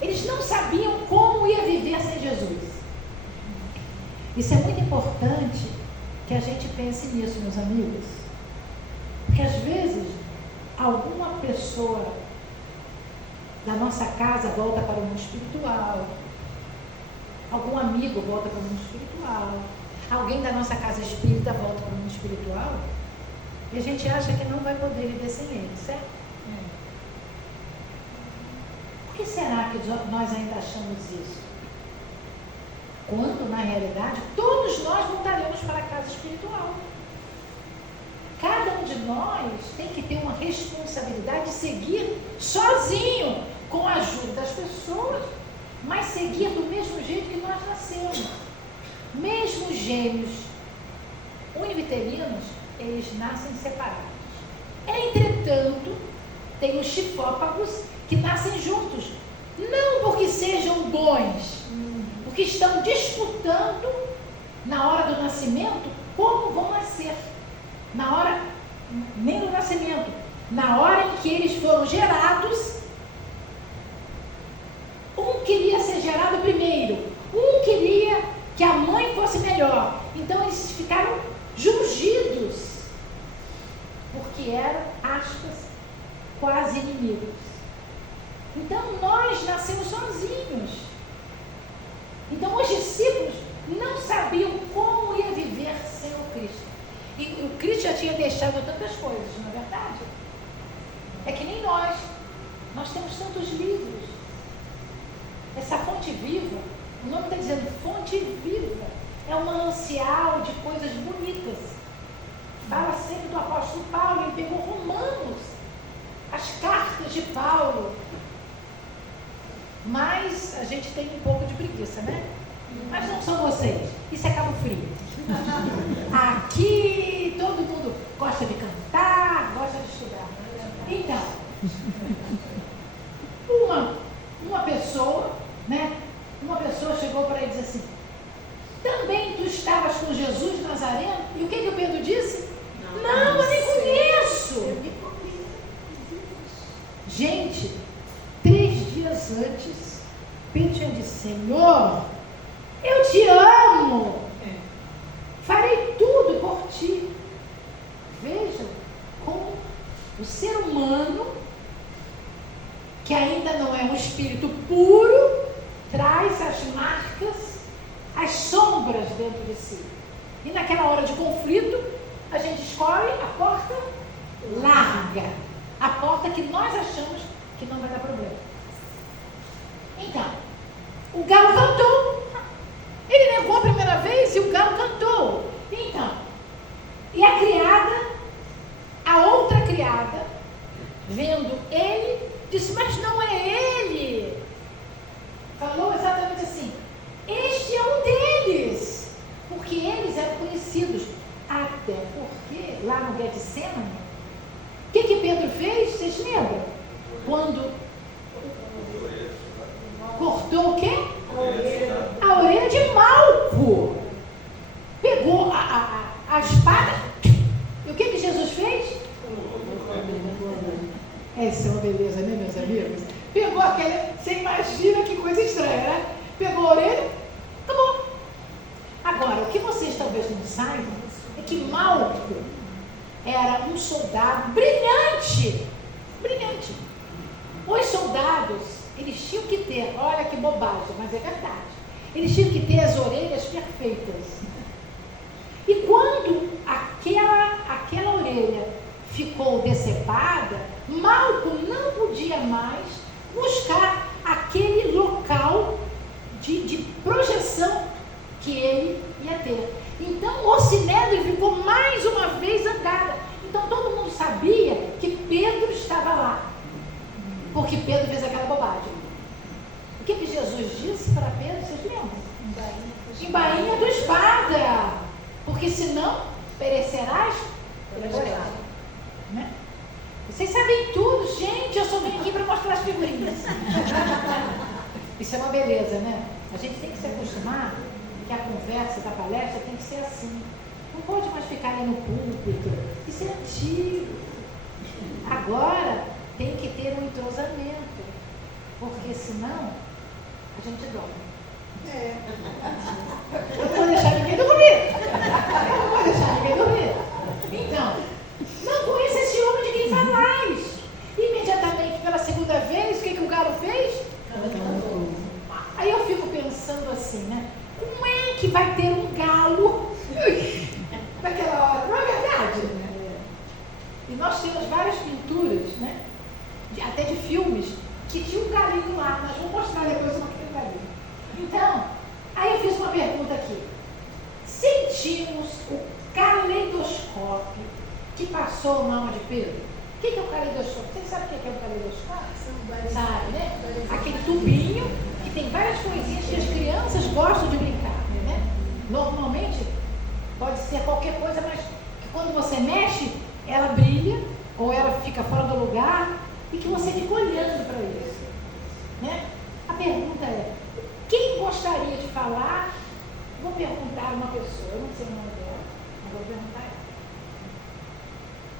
Eles não sabiam como ia viver sem Jesus. Isso é muito importante que a gente pense nisso, meus amigos. Porque às vezes, alguma pessoa da nossa casa volta para o mundo espiritual, algum amigo volta para o mundo espiritual, alguém da nossa casa espírita volta para o mundo espiritual, e a gente acha que não vai poder viver sem ele, certo? Por que será que nós ainda achamos isso? Quando, na realidade, todos nós voltaremos para a casa espiritual. Cada um de nós tem que ter uma responsabilidade de seguir sozinho, com a ajuda das pessoas, mas seguir do mesmo jeito que nós nascemos. Mesmo os gêmeos univitelinos, eles nascem separados. Entretanto, tem os chifópagos que nascem juntos, não porque sejam bons, porque estão disputando na hora do nascimento como vão nascer. Na hora, nem no nascimento, na hora em que eles foram gerados, um queria ser gerado primeiro, um queria que a mãe fosse melhor. Então eles ficaram jungidos, porque eram, aspas, quase inimigos. Então nós nascemos sozinhos. Então os discípulos não sabiam como ia viver sem o Cristo. E o Cristo já tinha deixado tantas coisas, não é verdade? É que nem nós temos tantos livros. Essa fonte viva, o nome está dizendo fonte viva, é um manancial de coisas bonitas. Fala sempre do apóstolo Paulo, ele pegou Romanos, as cartas de Paulo, mas a gente tem um pouco de preguiça, né? Mas não são vocês. Isso é Cabo Frio. Aqui todo mundo gosta de cantar, gosta de estudar. Então, uma pessoa, né? Uma pessoa chegou para ele e disse assim: também tu estavas com Jesus Nazareno? E o que o Pedro disse? Não, eu nem conheço. Gente, 3 dias antes, Pedro tinha dito: Senhor, eu te amo. Farei tudo por ti. Veja como o ser humano, que ainda não é um espírito puro, traz as marcas, as sombras dentro de si. E naquela hora de conflito, a gente escolhe a porta larga, a porta que nós achamos que não vai dar problema. Então, o galo cantou. Ele negou a primeira vez e o galo cantou. Então, e a criada, a outra criada, vendo ele, disse: mas não é ele. Falou exatamente assim: este é um deles. Porque eles eram conhecidos. Até porque, lá no Getsemane, o que Pedro fez? Vocês lembram? Quando cortou o quê? A orelha de Malco. Pegou a espada. E o que Jesus fez? Essa é uma beleza, né, meus amigos? Pegou aquele, você imagina que coisa estranha, né? Pegou a orelha, acabou. Agora, o que vocês talvez não saibam é que Malco era um soldado brilhante. Brilhante. Os soldados, eles tinham que ter, olha que bobagem, mas é verdade, eles tinham que ter as orelhas perfeitas. E quando aquela orelha ficou decepada, Malco não podia mais buscar aquele local de projeção que ele ia ter. Então o sinédrio ficou mais uma vez andada. Então todo mundo sabia que Pedro estava lá, porque Pedro fez aquela bobagem. O que Jesus disse para Pedro? Vocês lembram? Embainha do espada, porque senão perecerás pela espada, né? Vocês sabem tudo, gente. Eu só venho aqui para mostrar as figurinhas. Isso é uma beleza, né? A gente tem que se acostumar que a conversa da palestra tem que ser assim. Não pode mais ficar ali no púlpito. Isso é antigo. Agora tem que ter um entrosamento, porque senão a gente dorme. Eu não vou deixar ninguém dormir. Eu não vou deixar ninguém dormir. Então, não conheça esse homem de quem falais. Imediatamente, pela segunda vez, o que o galo fez? Aí eu fico pensando assim, né? Como é que vai ter um galo naquela hora? Não é verdade? E nós temos várias pinturas, né? Até de filmes, que tinha um galinho lá. Nós vamos mostrar depois uma que tem um galinho. Então, aí eu fiz uma pergunta aqui. Sentimos o caleidoscópio que passou na alma de Pedro? O que é o caleidoscópio? Vocês sabem o que é o caleidoscópio? Sabe, né? Aquele tubinho que tem várias coisinhas que as crianças gostam de brincar, né? Normalmente, pode ser qualquer coisa, mas que quando você mexe, ela brilha, ou ela fica fora do lugar, e que você fica olhando para isso, né? A pergunta é: quem gostaria de falar? Vou perguntar a uma pessoa, eu não sei o nome dela, mas vou perguntar ela.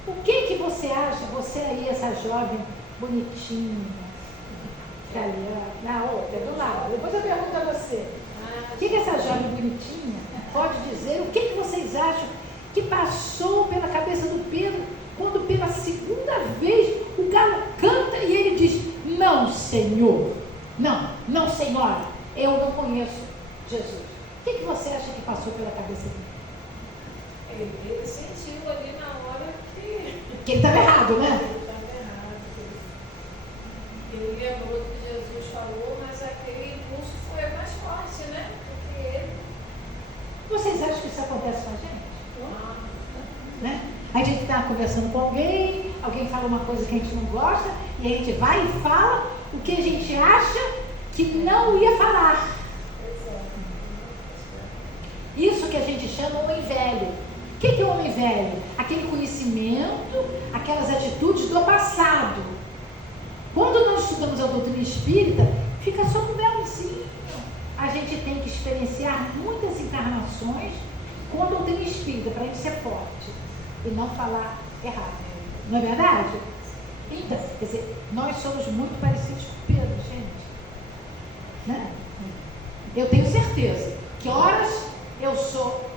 O que você acha, você aí, essa jovem bonitinha, italiana, na outra, do lado, depois eu pergunto a você, o que essa jovem bonitinha pode dizer? O que vocês acham que passou pela cabeça do Pedro quando pela segunda vez o galo canta e ele diz: não, Senhor, não, Senhora, eu não conheço Jesus. O que você acha que passou pela cabeça dele? Ele sentiu ali na hora Que ele estava errado, né? ele estava errado. Ele lembrou do que Jesus falou, mas aquele impulso foi mais forte, né? Do que ele. Vocês acham que isso acontece com a gente? Né? A gente está conversando com alguém fala uma coisa que a gente não gosta, e a gente vai e fala o que a gente acha que não ia falar. Isso que a gente chama homem velho. O que é o homem velho? Aquele conhecimento, aquelas atitudes do passado. Quando nós estudamos a doutrina espírita, fica só um véuzinho. A gente tem que experienciar muitas encarnações com a doutrina espírita, para a gente ser forte e não falar errado. Não é verdade? Então, quer dizer, nós somos muito parecidos com Pedro, gente. Né? Eu tenho certeza que horas eu sou,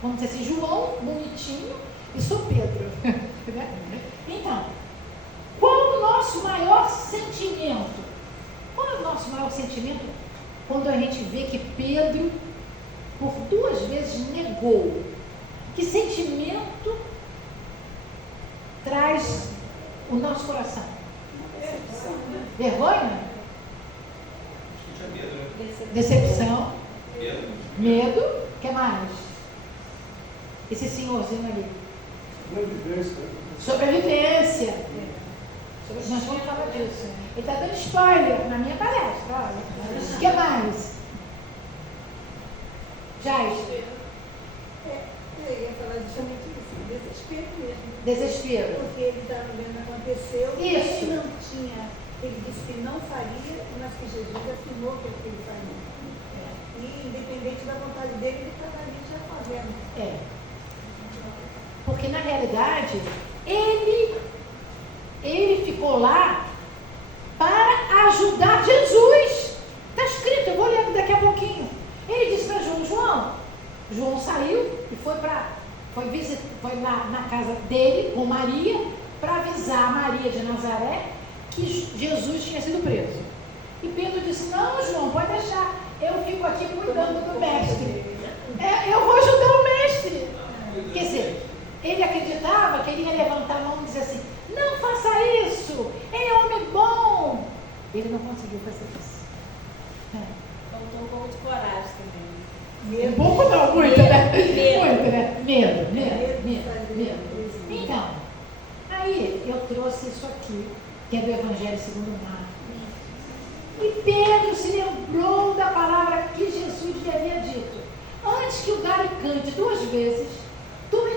vamos dizer assim, João, bonitinho, e sou Pedro. Então, qual o nosso maior sentimento? Qual é o nosso maior sentimento quando a gente vê que Pedro, por 2 vezes, negou? Que sentimento traz o nosso coração? Vergonha? Decepção? Medo? O que mais? Esse senhorzinho ali. Sobrevivência. Nós vamos falar disso. Ele está dando spoiler na minha palestra. Olha. O que mais? Jair. Eu ia falar justamente isso, desespero mesmo. Desespero. Porque ele estava vendo o que aconteceu. Isso. Ele não tinha, ele disse que não faria, mas que Jesus afirmou que ele faria. E independente da vontade dele, ele estava ali já fazendo. É. Porque na realidade, ele ficou lá para ajudar Jesus. Está escrito, eu vou ler daqui a pouquinho. Ele disse para João saiu e foi lá na casa dele com Maria para avisar a Maria de Nazaré que Jesus tinha sido preso. E Pedro disse: não, João, pode deixar, eu fico aqui cuidando do mestre. Eu vou ajudar o mestre. Quer dizer, ele acreditava que ele ia levantar a mão e dizer assim: não faça isso, ele é um homem bom. Ele não conseguiu fazer isso. Faltou um pouco de coragem também. Um pouco não, muito, né? Medo. Muito, né? Medo. Então, aí eu trouxe isso aqui, que é do Evangelho segundo Marcos. E Pedro se lembrou da palavra que Jesus lhe havia dito: antes que o galho cante 2 vezes, tu me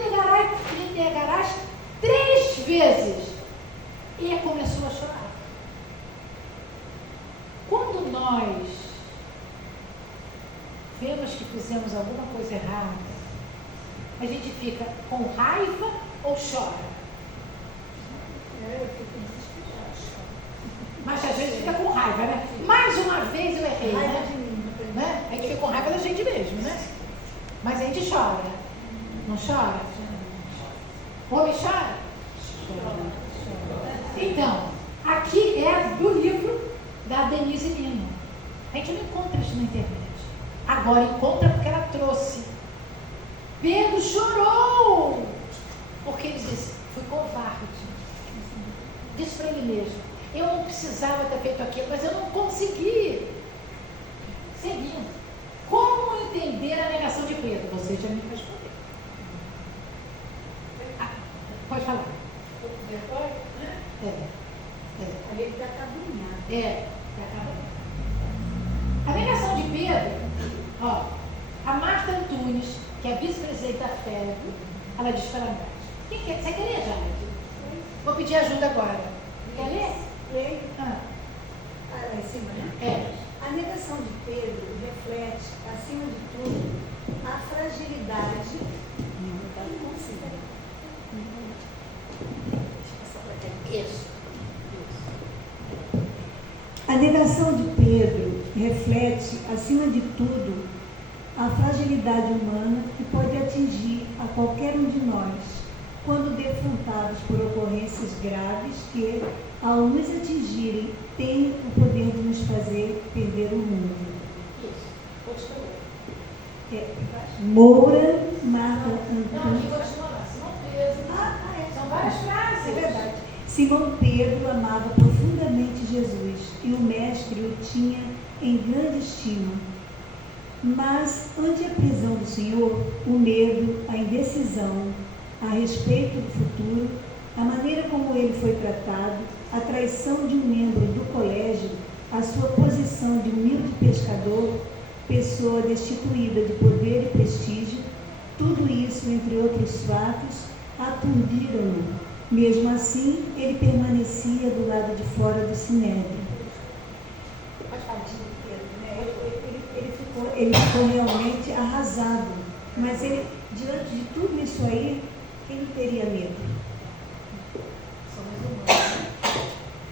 negarás 3 vezes. E ele começou a chorar. Quando nós vemos que fizemos alguma coisa errada, a gente fica com raiva ou chora? Eu fico desesperada. Mas às vezes fica com raiva, né? Mais uma vez eu errei, Raiva de né? mim, A gente fica com raiva da gente mesmo, né? Mas a gente chora. Não chora? Homem chora? Então, aqui é do livro da Denise Lino. A gente não encontra isso na internet. Agora encontra porque ela trouxe. Pedro chorou, porque ele disse: fui covarde. Disse para ele mesmo: eu não precisava ter feito aquilo, mas eu não consegui. Seguindo. Como entender a negação de Pedro? Você já me respondeu. Pode falar. Aí ele está acabunhado. A negação de Pedro, ó, a Marta Antunes, que é a vice-presidente da FEB, ela diz para nós: quem quer? Você quer ler, Jared? Vou pedir ajuda agora. Quer ler? Leio. Lá em cima, né? A negação de Pedro reflete, acima de tudo, a fragilidade. A negação de Pedro reflete, acima de tudo, a fragilidade humana que pode atingir a qualquer um de nós, quando defrontados por ocorrências graves que, ao nos atingirem, têm o poder de nos fazer perder o mundo. Moura, Marta Antunes. São várias frases. É verdade. Simão Pedro amava profundamente Jesus e o mestre o tinha em grande estima. Mas, ante a prisão do Senhor, o medo, a indecisão a respeito do futuro, a maneira como ele foi tratado, a traição de um membro do colégio a sua posição de humilde pescador, pessoa destituída de poder e prestígio, tudo isso, entre outros fatos, aturdiram-no. Mesmo assim, ele permanecia do lado de fora do sinédrio. Ele ficou realmente arrasado. Mas ele, diante de tudo isso aí, quem não teria medo? Somos humanos.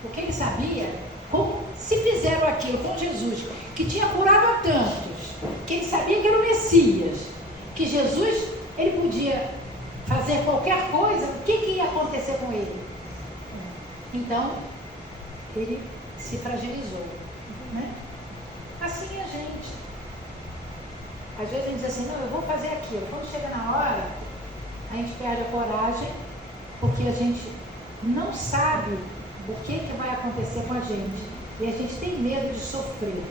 Porque ele sabia como se fizeram aquilo com Jesus, que tinha curado a tantos, que ele sabia que era o Messias, que Jesus, ele podia fazer qualquer coisa, o que ia acontecer com ele? Então, ele se fragilizou, né? Assim é a gente. Às vezes a gente diz assim, não, eu vou fazer aquilo. Quando chega na hora, a gente perde a coragem, porque a gente não sabe o que vai acontecer com a gente. E a gente tem medo de sofrer.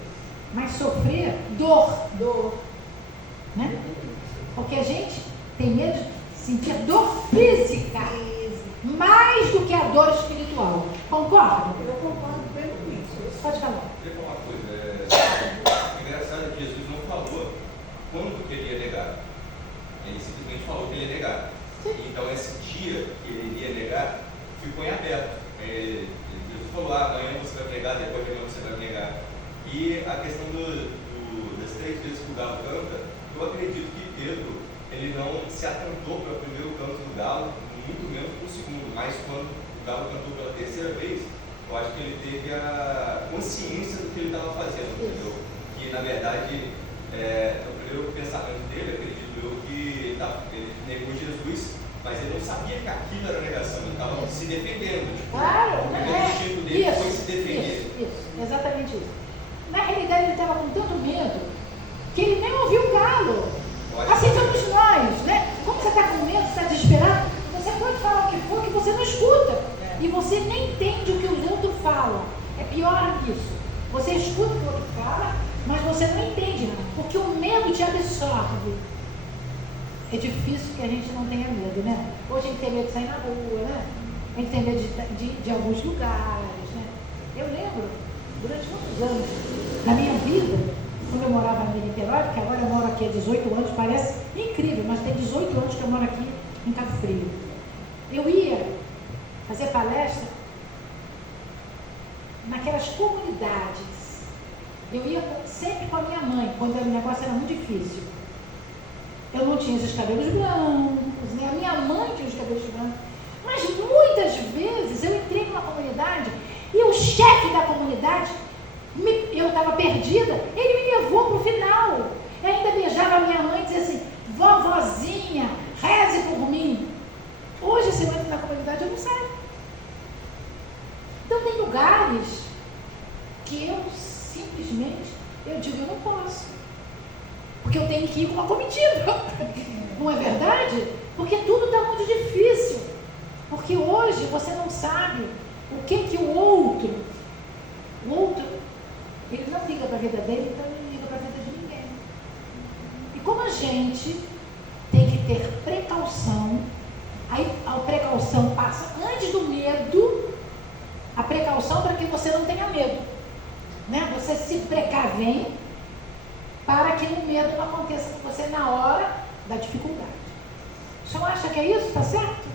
Mas sofrer, dor, né? Porque a gente tem medo de sentir dor física, mais do que a dor espiritual. Concorda? Eu concordo plenamente. Pode falar. Eu queria falar uma coisa. Engraçado que Jesus não falou quando que ele ia negar. Ele simplesmente falou que ele ia negar. Então esse dia que ele ia negar ficou em aberto. Jesus falou, amanhã você vai negar, depois de amanhã você vai negar. E a questão das 3 vezes que o galo canta, eu acredito que Pedro, ele não se atentou para o primeiro canto do galo, muito menos para o segundo, mas quando o galo cantou pela 3ª vez, eu acho que ele teve a consciência do que ele estava fazendo, entendeu? Que na verdade, o primeiro pensamento dele, acredito eu, que ele negou Jesus, mas ele não sabia que aquilo era negação, ele estava se defendendo. Tipo, Claro, o primeiro instinto dele foi se defender. Isso, exatamente isso. Na realidade, ele estava com tanto medo que ele nem ouviu o galo. Assim somos nós, né? Como você está com medo, você está desesperado, você pode falar o que for que você não escuta. E você nem entende o que o outro fala. É pior isso. Você escuta o que o outro fala, mas você não entende, não. Porque o medo te absorve. É difícil que a gente não tenha medo, né? Hoje a gente tem medo de sair na rua, né? A gente tem medo de alguns lugares, né? Eu lembro, durante muitos anos, na minha vida, quando eu morava em Niterói, porque agora eu moro aqui há 18 anos, parece incrível, mas tem 18 anos que eu moro aqui em Cabo Frio. Eu ia fazer palestra naquelas comunidades. Eu ia sempre com a minha mãe, quando o negócio era muito difícil. Eu não tinha os cabelos brancos, né? A minha mãe tinha os cabelos brancos. Mas muitas vezes eu entrei numa comunidade e o chefe da comunidade, eu estava perdida, ele me levou para o final. Eu ainda beijava a minha mãe e dizia assim, vovozinha, reze por mim. Hoje, se eu entro na comunidade, eu não sei. Então, tem lugares que eu simplesmente, eu digo, eu não posso. Porque eu tenho que ir com uma comitiva. Não é verdade? Porque tudo está muito difícil. Porque hoje você não sabe o que o outro, ele não liga para a vida dele, então ele não liga para a vida de ninguém. E como a gente tem que ter precaução, aí a precaução passa antes do medo, a precaução para que você não tenha medo, né? Você se precavém para que o medo não aconteça com você na hora da dificuldade. O senhor acha que é isso? Está certo?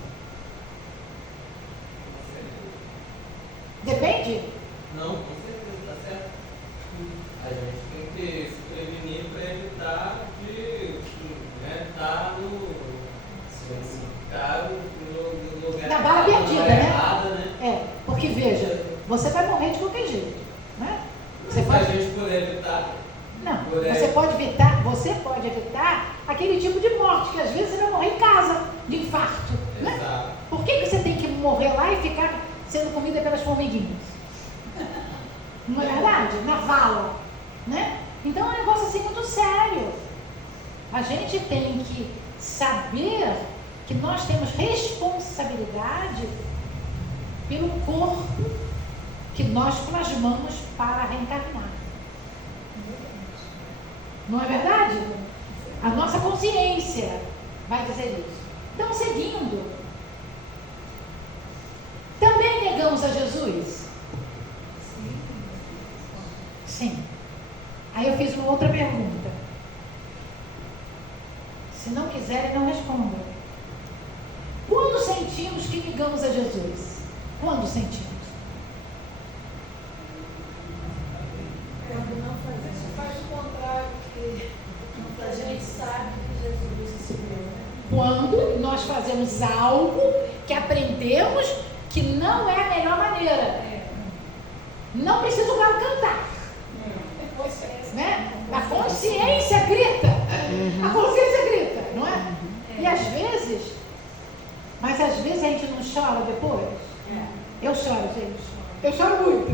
Depende? Não, com certeza, está certo. A gente tem que se prevenir para evitar de estar no lugar na bala perdida, né? Errada, né? É, porque veja, você vai morrer de qualquer jeito, né? Você Se pode... a gente puder evitar. Não, você pode evitar aquele tipo de morte, que às vezes você vai morrer em casa, de infarto, né? Exato. Por que você tem que morrer lá e ficar sendo comida pelas formiguinhas? Não é verdade? Na vala, né? Então é um negócio assim muito sério. A gente tem que saber que nós temos responsabilidade pelo corpo que nós plasmamos para reencarnar. Não é verdade? A nossa consciência vai dizer isso. Então, seguindo, também negamos a Jesus? Sim. Aí eu fiz uma outra pergunta. Se não quiserem, não respondam. Quando sentimos que ligamos a Jesus? Quando sentimos? Quando não faz isso, faz o contrário que a gente sabe que Jesus ensinou, né? Quando nós fazemos algo que aprendemos que não é a melhor maneira. Não precisa o galo cantar. Né? A consciência grita. A consciência grita, não é? E às vezes, mas às vezes a gente não chora depois. Eu choro, gente. Eu choro muito.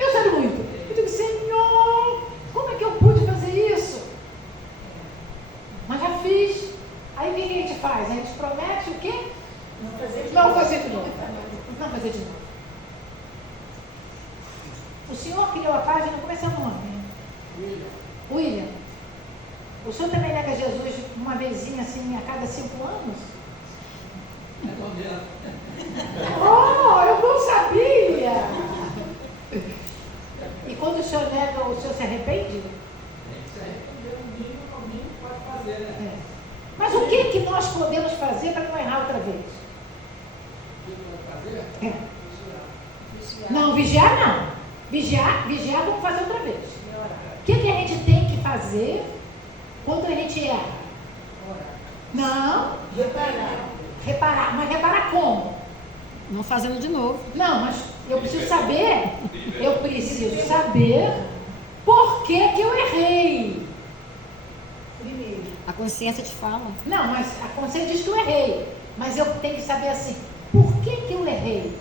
Eu choro muito. Eu digo, Senhor, como é que eu pude fazer isso? Mas já fiz. Aí o que a gente faz? A gente promete o quê? Não fazer de novo. Não fazer de novo. O senhor criou a página, como é seu nome? William. O senhor também nega Jesus uma vezinha assim a cada 5 anos? Oh, eu não sabia! E quando o senhor nega, o senhor se arrepende? Mas o que nós podemos fazer para não errar outra vez? Não, vigiar não. Vigiar, vamos fazer outra vez. O que a gente tem que fazer quando a gente erra? Não. Reparar. Mas reparar como? Não fazendo de novo. Não, mas eu preciso saber por que eu errei. Primeiro. A consciência te fala. Não, mas a consciência diz que eu errei. Mas eu tenho que saber assim, por que eu errei?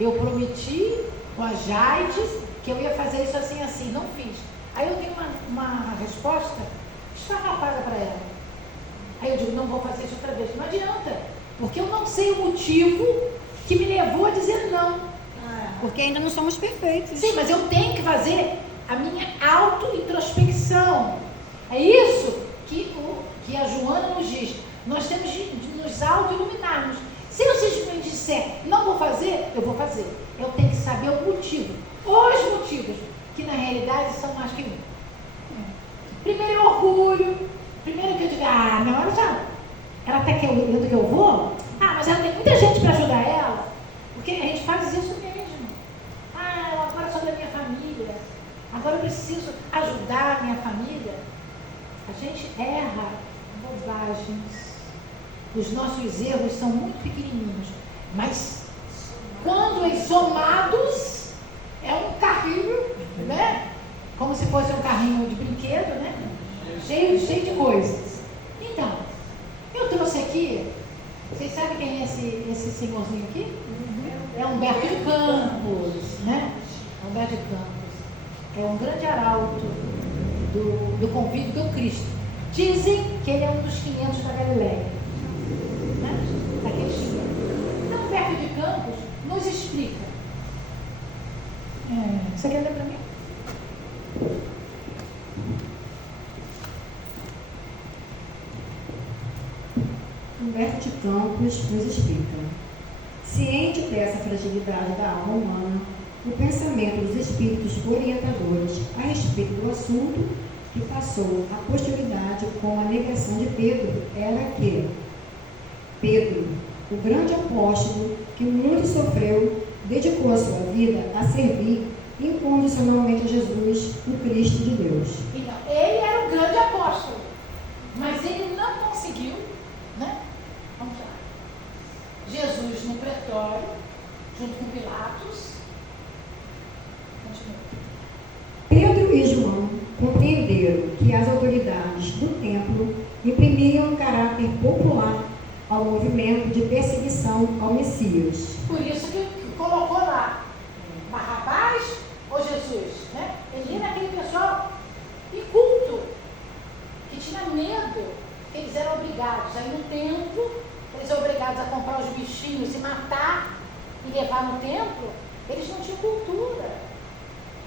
Eu prometi com a Jaide que eu ia fazer isso assim, assim, não fiz. Aí eu dei uma resposta esfarrapada para ela. Aí eu digo, não vou fazer isso outra vez. Não adianta, porque eu não sei o motivo que me levou a dizer não. Porque ainda não somos perfeitos. Sim, mas eu tenho que fazer a minha auto-introspecção. É isso que a Joana nos diz. Nós temos de nos auto-iluminarmos. Se eu simplesmente disser, não vou fazer, eu vou fazer. Eu tenho que saber o motivo. Os motivos, que na realidade são mais que um. Primeiro é orgulho. Primeiro que eu digo, não, ela até quer que eu vou. Mas ela tem muita gente para ajudar ela. Porque a gente faz isso mesmo. Agora sou da minha família. Agora eu preciso ajudar a minha família. A gente erra bobagens. Os nossos erros são muito pequenininhos. Mas quando eles somados, é um carrinho, né? Como se fosse um carrinho de brinquedo, né? Cheio de coisas. Então, eu trouxe aqui, vocês sabem quem é esse senhorzinho aqui? É Humberto de Campos, né? Humberto de Campos. É um grande arauto do convívio do Cristo. Dizem que ele é um dos 500 da Galileia. Né? Daqueles 500. Então, Humberto de Campos nos explica. Você quer ler para mim? Humberto de Campos nos explica. Ciente dessa fragilidade da alma humana, o pensamento dos espíritos orientadores a respeito do assunto que passou à posteridade com a negação de Pedro era que Pedro, o grande apóstolo que muito sofreu, dedicou a sua vida a servir incondicionalmente a Jesus, o Cristo de Deus. Então, ele era o grande apóstolo, mas ele não conseguiu, né? Vamos lá. Jesus no pretório, junto com Pilatos. Continua. Pedro e João compreenderam que as autoridades do templo imprimiam um caráter popular ao movimento de perseguição ao Messias. Por isso que colocou lá Barrabás ou Jesus, né? Ele era aquele pessoal inculto, que tinha medo, que eles eram obrigados a ir no templo, eles eram obrigados a comprar os bichinhos e matar e levar no templo. Eles não tinham cultura,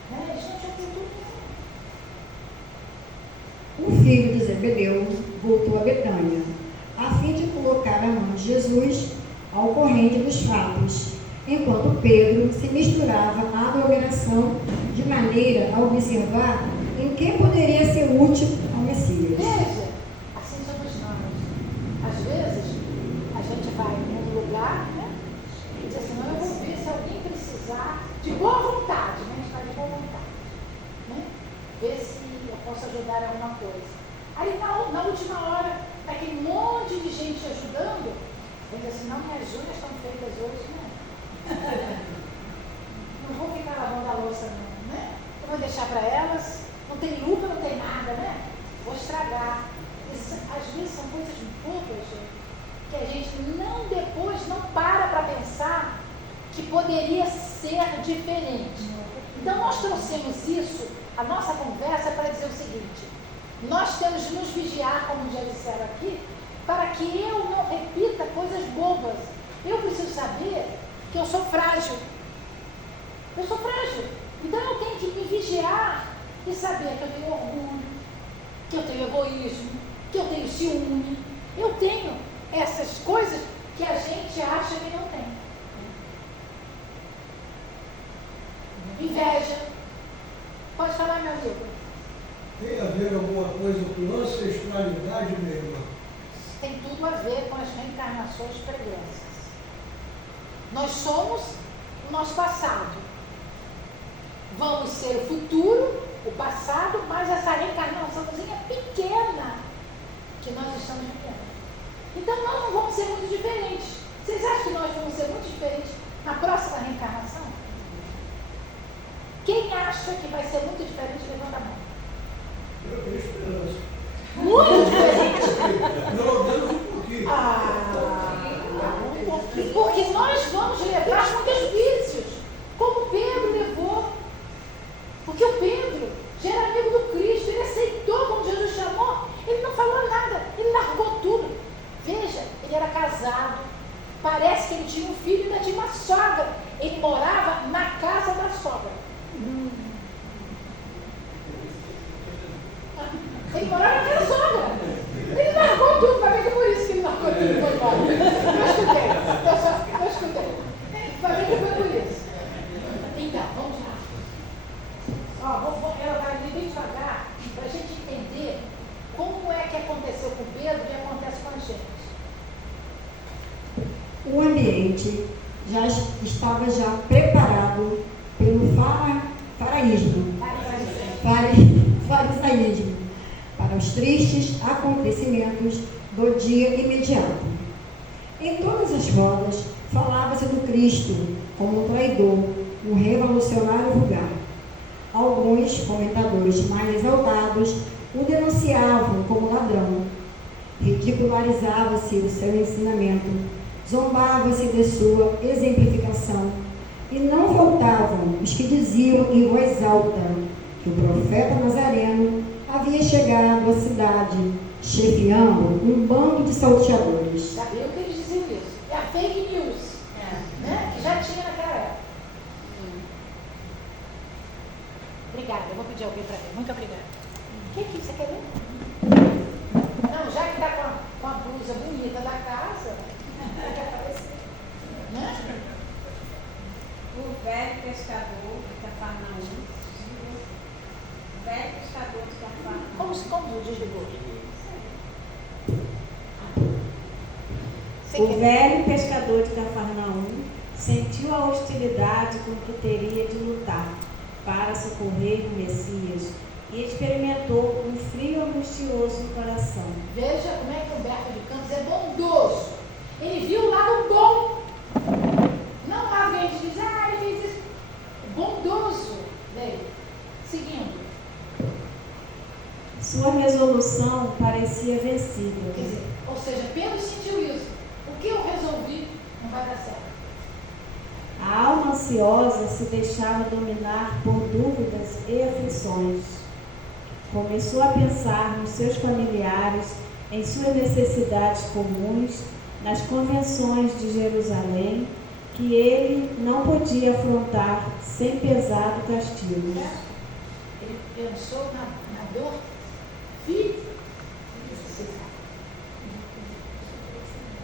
né? Eles não tinham cultura nenhuma. O filho de Zebedeu voltou a Betânia, a fim de colocar a mão de Jesus ao corrente dos fatos enquanto Pedro se misturava à aglomeração de maneira a observar em que poderia ser útil ao Messias. Veja, assim somos nós. Às vezes, a gente vai em um lugar, né? E diz assim, não, eu vou ver se alguém precisar de boa vontade, né? A gente vai de boa vontade, né? Ver se eu posso ajudar em alguma coisa. Aí, na última hora, tá aquele monte de gente ajudando, ele diz assim, não, minhas unhas estão feitas hoje, né? Não vou ficar lavando a louça, não, né? Eu vou deixar para elas, não tem lupa, não tem nada, né? Vou estragar. Às vezes são coisas bobas, gente, que a gente depois não para pensar que poderia ser diferente. Então nós trouxemos isso, a nossa conversa, para dizer o seguinte: nós temos de nos vigiar, como já disseram aqui, para que eu não repita coisas bobas. Eu preciso saber que eu sou frágil. Eu sou frágil. Então eu tenho que me vigiar e saber que eu tenho orgulho, que eu tenho egoísmo, que eu tenho ciúme. Eu tenho essas coisas que a gente acha que não tem. Inveja. Pode falar, meu amigo. Tem a ver alguma coisa com ancestralidade, minha irmã? Tem tudo a ver com as reencarnações pregressas. Nós somos o nosso passado. Vamos ser o futuro, o passado, mas essa reencarnaçãozinha pequena que nós estamos vivendo. Então nós não vamos ser muito diferentes. Vocês acham que nós vamos ser muito diferentes na próxima reencarnação? Quem acha que vai ser muito diferente, levanta a mão. Eu tenho esperança. Muito diferente? Pelo menos um pouquinho. Um pouquinho. Porque nós vamos levar muitos vícios, como Pedro levou. Porque o Pedro já era amigo do Cristo, ele aceitou quando Jesus chamou, ele não falou nada, ele largou tudo. Veja, ele era casado, parece que ele tinha um filho e ainda tinha uma sogra. Ele morava na casa da sogra. Ele morava na casa da sogra. Ele largou tudo, vai ver que é por isso que ele largou tudo e foi embora. Eu escutei. Vai ver que foi por isso. Então, vamos lá. Ela vai ali bem devagar para a gente entender como é que aconteceu com Pedro e acontece com a gente. O ambiente estava preparado pelo farisaísmo para os tristes acontecimentos do dia imediato. Em todas as rodas falava-se do Cristo como um traidor, um revolucionário vulgar. Alguns comentadores mais exaltados o denunciavam como ladrão. Ridicularizava-se o seu ensinamento, zombava-se de sua exemplificação, e não faltavam os que diziam em voz alta que o profeta Nazareno havia chegado à cidade, chefiando um bando de salteadores. Sabiam que eles diziam isso? É a fake news, né? Que já tinha naquela época. Obrigada, eu vou pedir alguém para ver. Muito obrigada. O que você quer ver? Não, já que está com a blusa bonita da casa, né? O velho pescador de Cafarnaum. Velho pescador de Cafarnaum. Como desligou? O velho pescador de Cafarnaum sentiu a hostilidade com que teria de lutar para socorrer o Messias e experimentou um frio angustioso no coração. Veja como é que Humberto de Campos é bondoso. Ele viu o lado bom. Não há alguém que diz, ele fez isso. Bondoso dele. Seguindo. Sua resolução parecia vencida. Quer dizer, ou seja, Pedro sentiu isso. O que eu resolvi não vai dar certo. A alma ansiosa se deixava dominar por dúvidas e aflições. Começou a pensar nos seus familiares, em suas necessidades comuns, nas convenções de Jerusalém, que ele não podia afrontar sem pesado castigo. Ele pensou na dor física.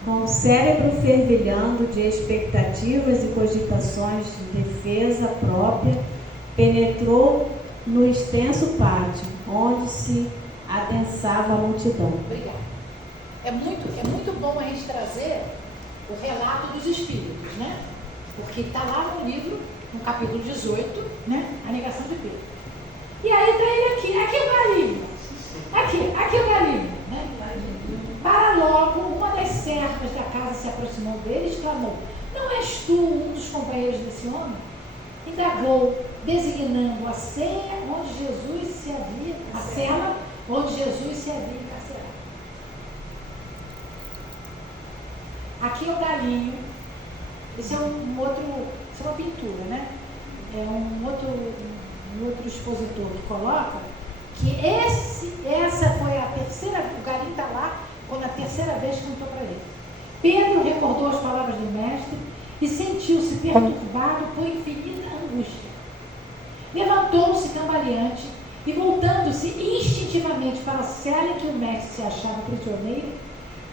com o cérebro fervilhando de expectativas e cogitações de defesa própria, penetrou no extenso pátio, onde se adensava a multidão. Obrigada. É muito bom a gente trazer o relato dos espíritos, né? Porque está lá no livro, no capítulo 18, né? A negação de Pedro. E aí está ele aqui o galinho. Aqui o galinho, né? Para logo, uma das servas da casa se aproximou dele e exclamou: não és tu um dos companheiros desse homem? Indagou, designando a cela onde Jesus se havia encarcerado. Aqui é o galinho. Esse é isso é uma pintura, né? É um outro expositor que coloca que essa foi a terceira, o galinho está lá, quando a terceira vez que contou para ele. Pedro recordou as palavras do mestre e sentiu-se perturbado por infinita angústia. Levantou-se cambaleante e, voltando-se instintivamente para a cela em que o mestre se achava prisioneiro,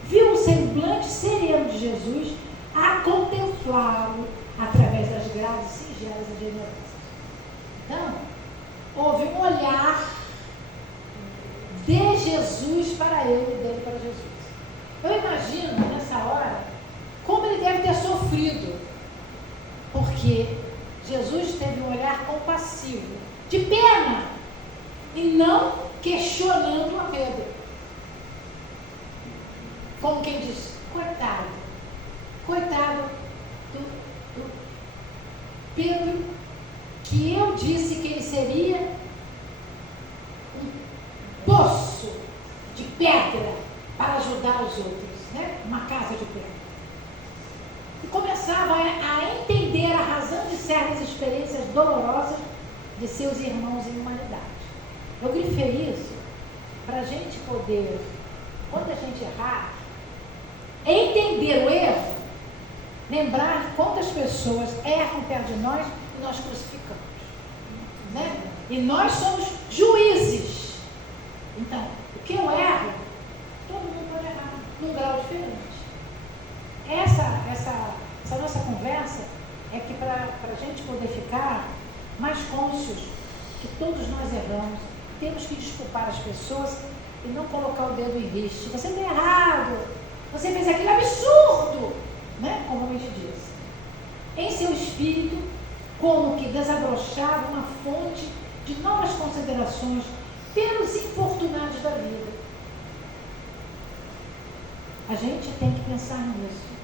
viu o semblante sereno de Jesus a contemplá-lo através das grades singelas e generosas. Então, houve um olhar de Jesus para ele e dele para Jesus. Eu imagino, nessa hora, como ele deve ter sofrido, porque Jesus teve um olhar compassivo, de pena, e não questionando a Pedro. Como quem diz, coitado do Pedro, que eu disse que ele seria um poço de pedra para ajudar os outros, né? Uma casa de pedra. E começava a entender a razão de certas experiências dolorosas de seus irmãos em humanidade. Eu grifei isso para a gente poder, quando a gente errar, entender o erro, lembrar quantas pessoas erram perto de nós e nós crucificamos, né? E nós somos juízes. Então, o que eu erro, todo mundo pode errar, num grau diferente. Essa nossa conversa é que para a gente poder ficar mais cônscios que todos nós erramos, temos que desculpar as pessoas e não colocar o dedo em riste. Você está errado, você fez aquilo absurdo, né? Como a gente diz. Em seu espírito, como que desabrochava uma fonte de novas considerações pelos infortunados da vida. A gente tem que pensar nisso.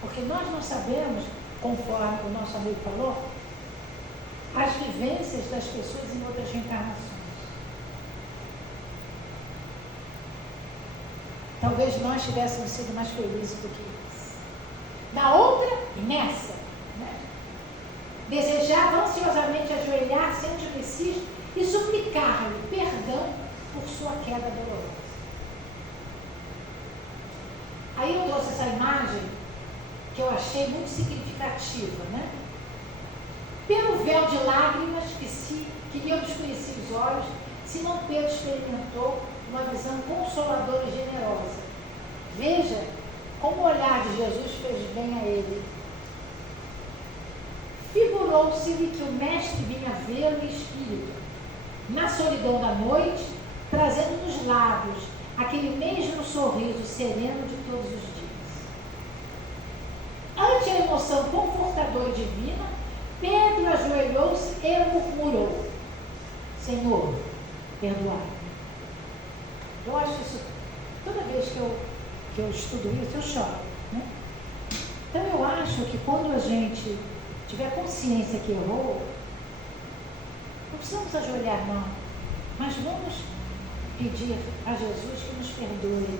Porque nós não sabemos, conforme o nosso amigo falou, as vivências das pessoas em outras reencarnações. Talvez nós tivéssemos sido mais felizes do que eles. Na outra e nessa, né? Desejava ansiosamente ajoelhar-se ante o Messias e suplicar-lhe perdão por sua queda dolorosa. Aí eu trouxe essa imagem que eu achei muito significativa, né? Pelo véu de lágrimas que lhe obscurecia os olhos, Simão Pedro experimentou uma visão consoladora e generosa. Veja como o olhar de Jesus fez bem a ele. Figurou-se-lhe que o mestre vinha vê-lo em espírito, na solidão da noite, trazendo nos lábios aquele mesmo sorriso sereno de todos os dias. Ante a emoção confortadora e divina, Pedro ajoelhou-se e murmurou: Senhor, perdoai-me. Eu acho isso, toda vez que eu estudo isso, eu choro, né? Então eu acho que quando a gente tiver consciência que errou, não precisamos ajoelhar não, mas vamos pedir a Jesus que nos perdoe,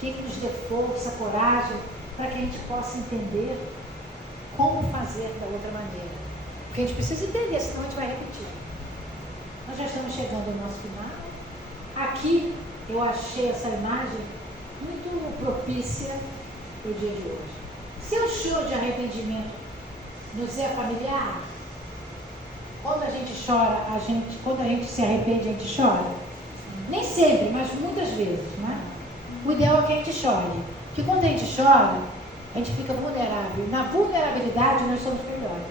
que nos dê força, coragem, para que a gente possa entender como fazer da outra maneira. Porque a gente precisa entender, senão a gente vai repetir. Nós já estamos chegando ao nosso final. Aqui eu achei essa imagem muito propícia para o dia de hoje. Se o choro de arrependimento nos é familiar, quando a gente chora, quando a gente se arrepende, a gente chora. Nem sempre, mas muitas vezes, né? O ideal é que a gente chore. Porque quando a gente chora, a gente fica vulnerável. Na vulnerabilidade, nós somos melhores.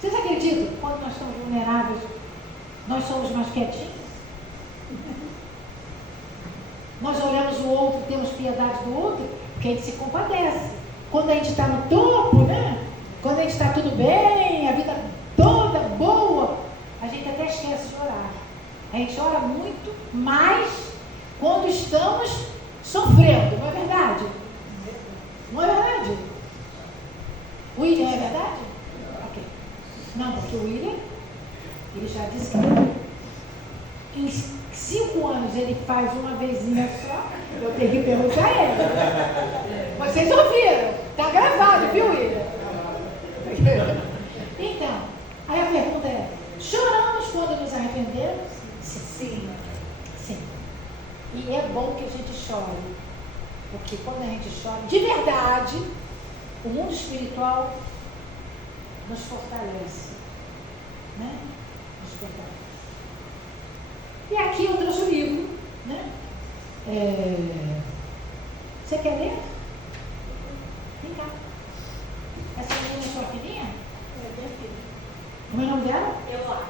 Vocês acreditam que quando nós estamos vulneráveis, nós somos mais quietinhos? Nós olhamos o outro, temos piedade do outro, porque a gente se compadece. Quando a gente está no topo, né? Quando a gente está tudo bem, a vida toda boa, a gente até esquece de orar. A gente ora muito mais quando estamos sofrendo, não é verdade? Não é verdade? William, é verdade? Ok. Não, porque o William, ele já disse que em 5 anos ele faz uma vezinha só, eu tenho que perguntar a ele. Vocês ouviram? Está gravado, viu, William? Então, aí a pergunta é, choramos quando nos arrependemos? Sim. Sim. E é bom que a gente chore, porque quando a gente chora, de verdade, o mundo espiritual nos fortalece, né? Nos fortalece. E aqui eu trouxe o livro, né? Você quer ler? Vem cá. Essa menina é sua filhinha? É minha filha. Como é o nome dela? Eloá.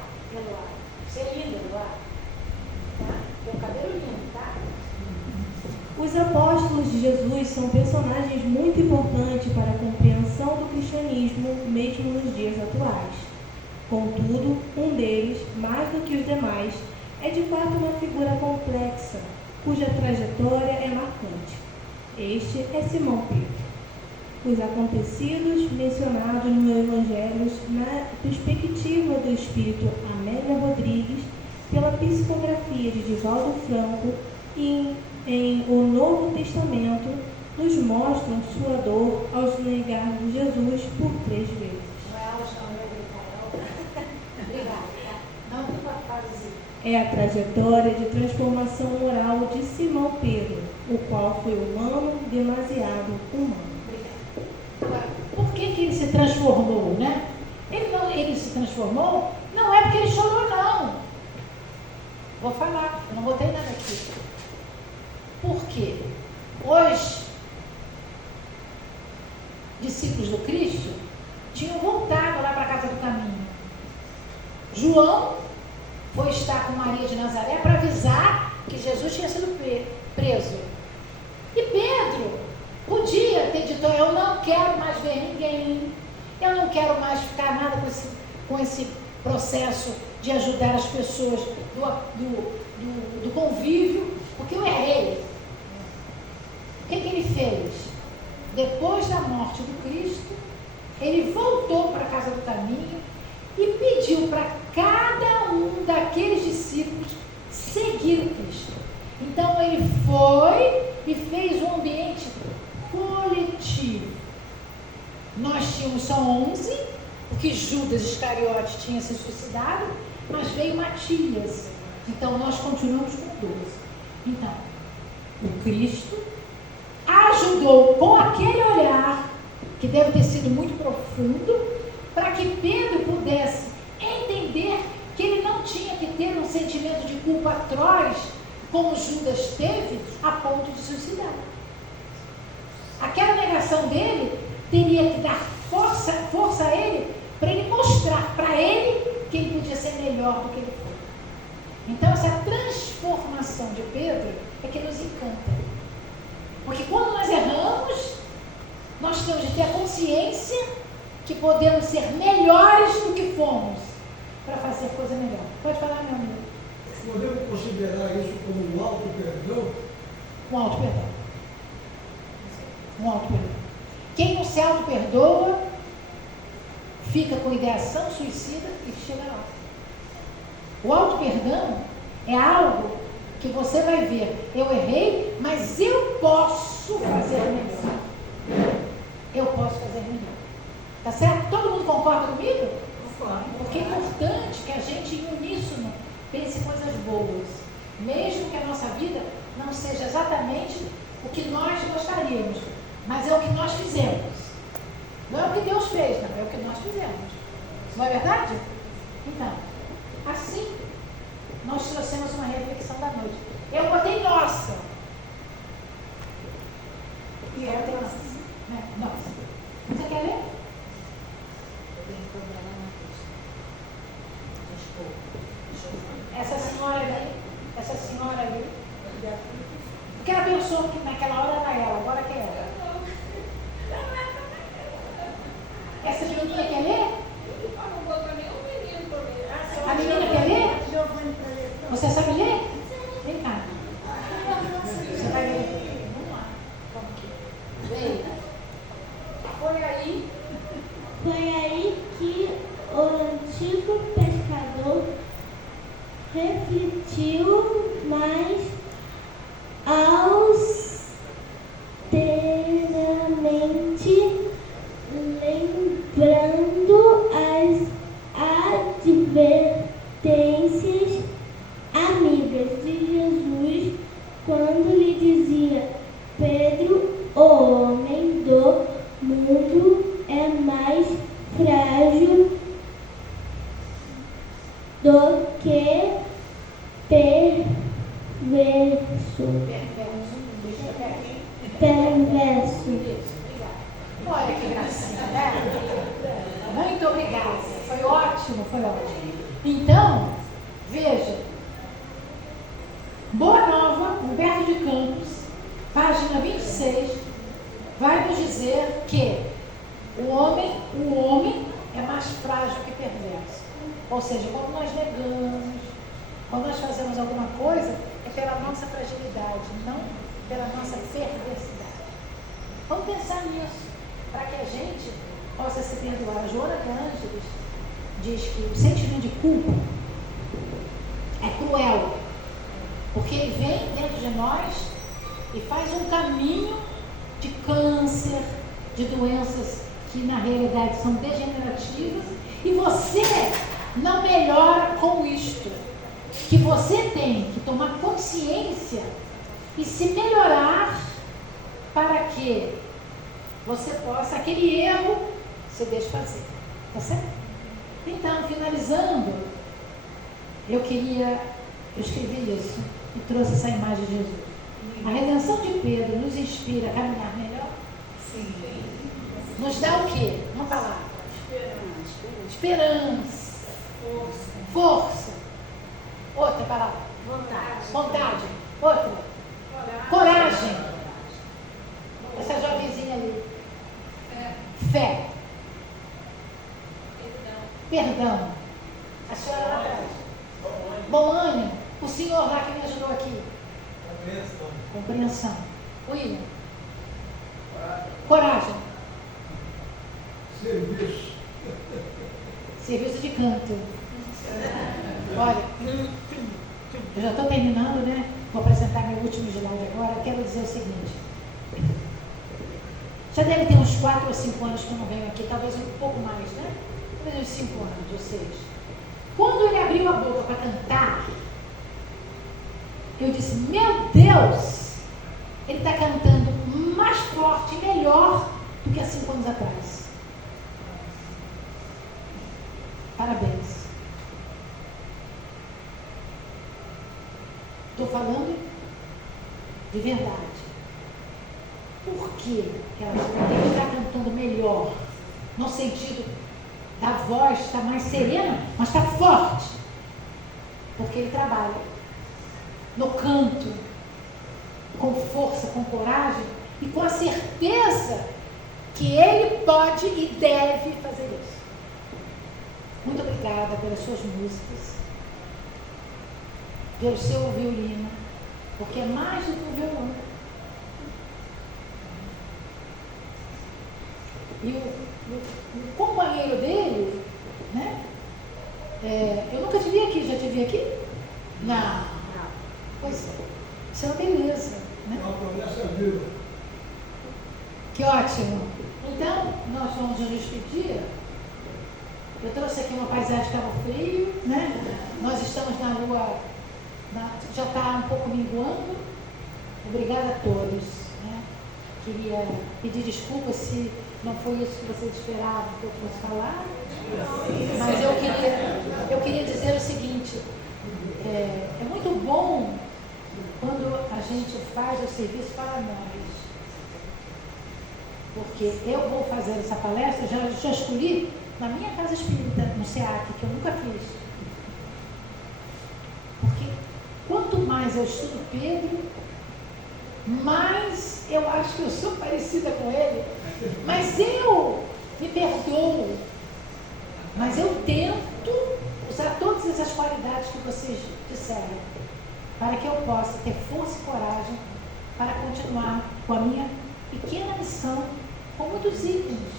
Você é linda, Eloá. Tá? Tem um cabelo lindo, tá? Os apóstolos de Jesus são personagens muito importantes para a compreensão do cristianismo, mesmo nos dias atuais. Contudo, um deles, mais do que os demais, é de fato uma figura complexa, cuja trajetória é marcante. Este é Simão Pedro. Os acontecidos mencionados no Evangelho na perspectiva do espírito Amélia Rodrigues, pela psicografia de Divaldo Franco e em O Novo Testamento, nos mostram sua dor ao se negar de Jesus por 3 vezes. Não é aos não, meu Obrigada. Não, tu faz assim. É a trajetória de transformação moral de Simão Pedro, o qual foi humano, demasiado humano. Agora, por que ele se transformou, né? Ele se transformou, não é porque ele chorou, não. Vou falar, eu não botei nada aqui. Por quê? Os discípulos do Cristo tinham voltado lá para a casa do caminho. João foi estar com Maria de Nazaré para avisar que Jesus tinha sido preso. E Pedro podia ter dito, eu não quero mais ver ninguém, eu não quero mais ficar nada com esse processo de ajudar as pessoas do convívio, porque eu errei. O que ele fez? Depois da morte do Cristo, ele voltou para a casa do caminho e pediu para cada um daqueles discípulos seguir o Cristo. Então ele foi e fez um ambiente coletivo. Nós tínhamos só 11, porque Judas Iscariote tinha se suicidado, mas veio Matias. Então nós continuamos com 12. Então, o Cristo ajudou com aquele olhar, que deve ter sido muito profundo, para que Pedro pudesse entender que ele não tinha que ter um sentimento de culpa atroz, como Judas teve, a ponto de suicidar. Aquela negação dele teria que dar força a ele, para ele mostrar para ele que ele podia ser melhor do que ele foi. Então essa transformação de Pedro é que nos encanta. Porque quando nós erramos, nós temos de ter a consciência que podemos ser melhores do que fomos para fazer coisa melhor. Pode falar, meu amigo. Podemos considerar isso como um auto-perdão? Um auto-perdão. Um auto-perdão. Quem não se auto-perdoa, fica com ideação suicida e chega lá. O auto-perdão é algo que você vai ver. Eu errei, mas eu posso fazer melhor. Eu posso fazer melhor. Tá certo? Todo mundo concorda comigo? Concordo. Porque é importante que a gente, em uníssono, pense coisas boas. Mesmo que a nossa vida não seja exatamente o que nós gostaríamos, mas é o que nós fizemos. Não é o que Deus fez, não, é o que nós fizemos. Não é verdade? Então, assim, nós trouxemos uma reflexão da noite. Eu botei nossa, E Ela é tem nossa. né? Nossa. Você quer ler? Essa senhora ali, porque ela pensou que naquela hora era ela, agora que é ela. Essa menina quer ler? A menina quer ler? Giovanni para ler. Você sabe ler? Vem cá. Você vai ler? Vamos lá. Vamos aqui. Vem. Foi aí que o antigo pescador refletiu mais austeramente, lembrando as advertências amigas de Jesus quando lhe dizia: Pedro, o homem do mundo é mais frágil do que perverso. Olha que gracinha, né? Muito obrigada. Foi ótimo, foi ótimo. Então, veja. Boa Nova, Humberto de Campos, página 26, vai nos dizer que o homem é mais frágil que perverso. Ou seja, quando nós negamos, quando nós fazemos alguma coisa, é pela nossa fragilidade, não pela nossa perversidade. Vamos pensar nisso, para que a gente possa se perdoar. A Joana de Ângeles diz que o sentimento de culpa é cruel, porque ele vem dentro de nós e faz um caminho de câncer, de doenças que na realidade são degenerativas, e você não melhora com isto. Que você tem que tomar consciência e se melhorar para que você possa, aquele erro, se desfazer. Tá certo? Então, finalizando, eu escrevi isso e trouxe essa imagem de Jesus. A redenção de Pedro nos inspira a caminhar melhor? Sim. Nos dá o quê? Uma palavra. Esperança. Força. Outra palavra. Vontade. Outra. Coragem. Essa jovenzinha ali. Fé. Perdão. A senhora lá atrás. Bom ânimo. O senhor lá que me ajudou aqui. Compreensão. William. Coragem. Serviço. Serviço de canto. Olha, eu já estou terminando, né? Vou apresentar meu último slide agora. Quero dizer o seguinte. Já deve ter uns 4 ou 5 anos que eu não venho aqui, talvez um pouco mais, né? Talvez uns 5 anos, ou 6. Quando ele abriu a boca para cantar, eu disse, meu Deus, ele está cantando mais forte e melhor do que há 5 anos atrás. Parabéns. Estou falando de verdade. Por que ele está cantando melhor? No sentido da voz estar mais serena, mas está forte. Porque ele trabalha no canto, com força, com coragem e com a certeza que ele pode e deve fazer isso. Muito obrigada pelas suas músicas, pelo seu violino, porque é mais do que um violão. E o companheiro dele, né? Eu nunca te vi aqui, já te vi aqui? Não. Pois é. Isso é uma beleza, né? Uma promessa viva. Que ótimo. Então, nós vamos nos despedir. Eu trouxe aqui uma paisagem que estava frio, né? Nós estamos na lua, já está um pouco minguando. Obrigada a todos, né? Queria pedir desculpas se não foi isso que vocês esperavam que eu fosse falar, mas eu queria dizer o seguinte, é muito bom quando a gente faz o serviço para nós. Porque eu vou fazer essa palestra, já escolhi na minha casa espírita, no SEAC, que eu nunca fiz. Porque quanto mais eu estudo Pedro, mais eu acho que eu sou parecida com ele. Mas eu me perdoo. Mas eu tento usar todas essas qualidades que vocês disseram, para que eu possa ter força e coragem para continuar com a minha pequena missão como dos ícones,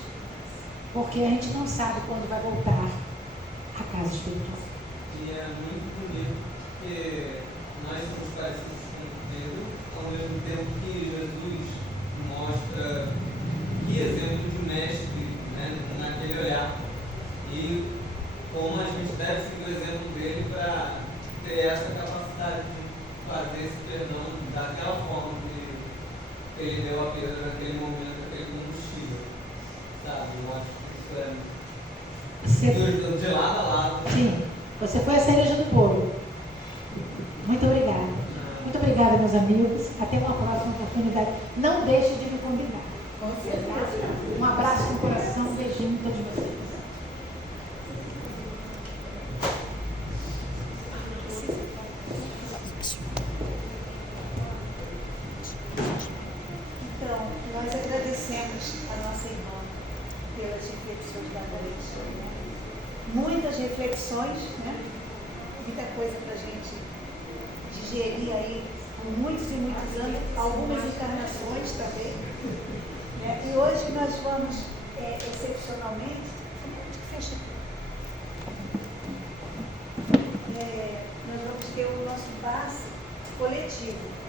porque a gente não sabe quando vai voltar à casa espiritual. E é muito bonito, porque nós somos parecidos com Pedro, ao mesmo tempo que Jesus mostra que exemplo de mestre, né, naquele olhar. E como a gente deve seguir o exemplo dele para ter essa capacidade de fazer esse perdão daquela forma que ele deu a Pedro naquele momento, aquele combustível. Sabe? Eu acho que isso é de lado a lado. Sim, você foi a cereja do bolo. Muito obrigada. Muito obrigada, meus amigos. Até uma próxima oportunidade. Não deixe de me convidar. Com certeza. Um abraço no coração, um beijinho em todos vocês. Então, nós agradecemos a nossa irmã pelas reflexões da noite. Muitas reflexões, né? Muita coisa para a gente digerir aí por muitos e muitos anos, algumas encarnações também. Né? E hoje nós vamos, excepcionalmente, nós vamos ter o nosso passe coletivo.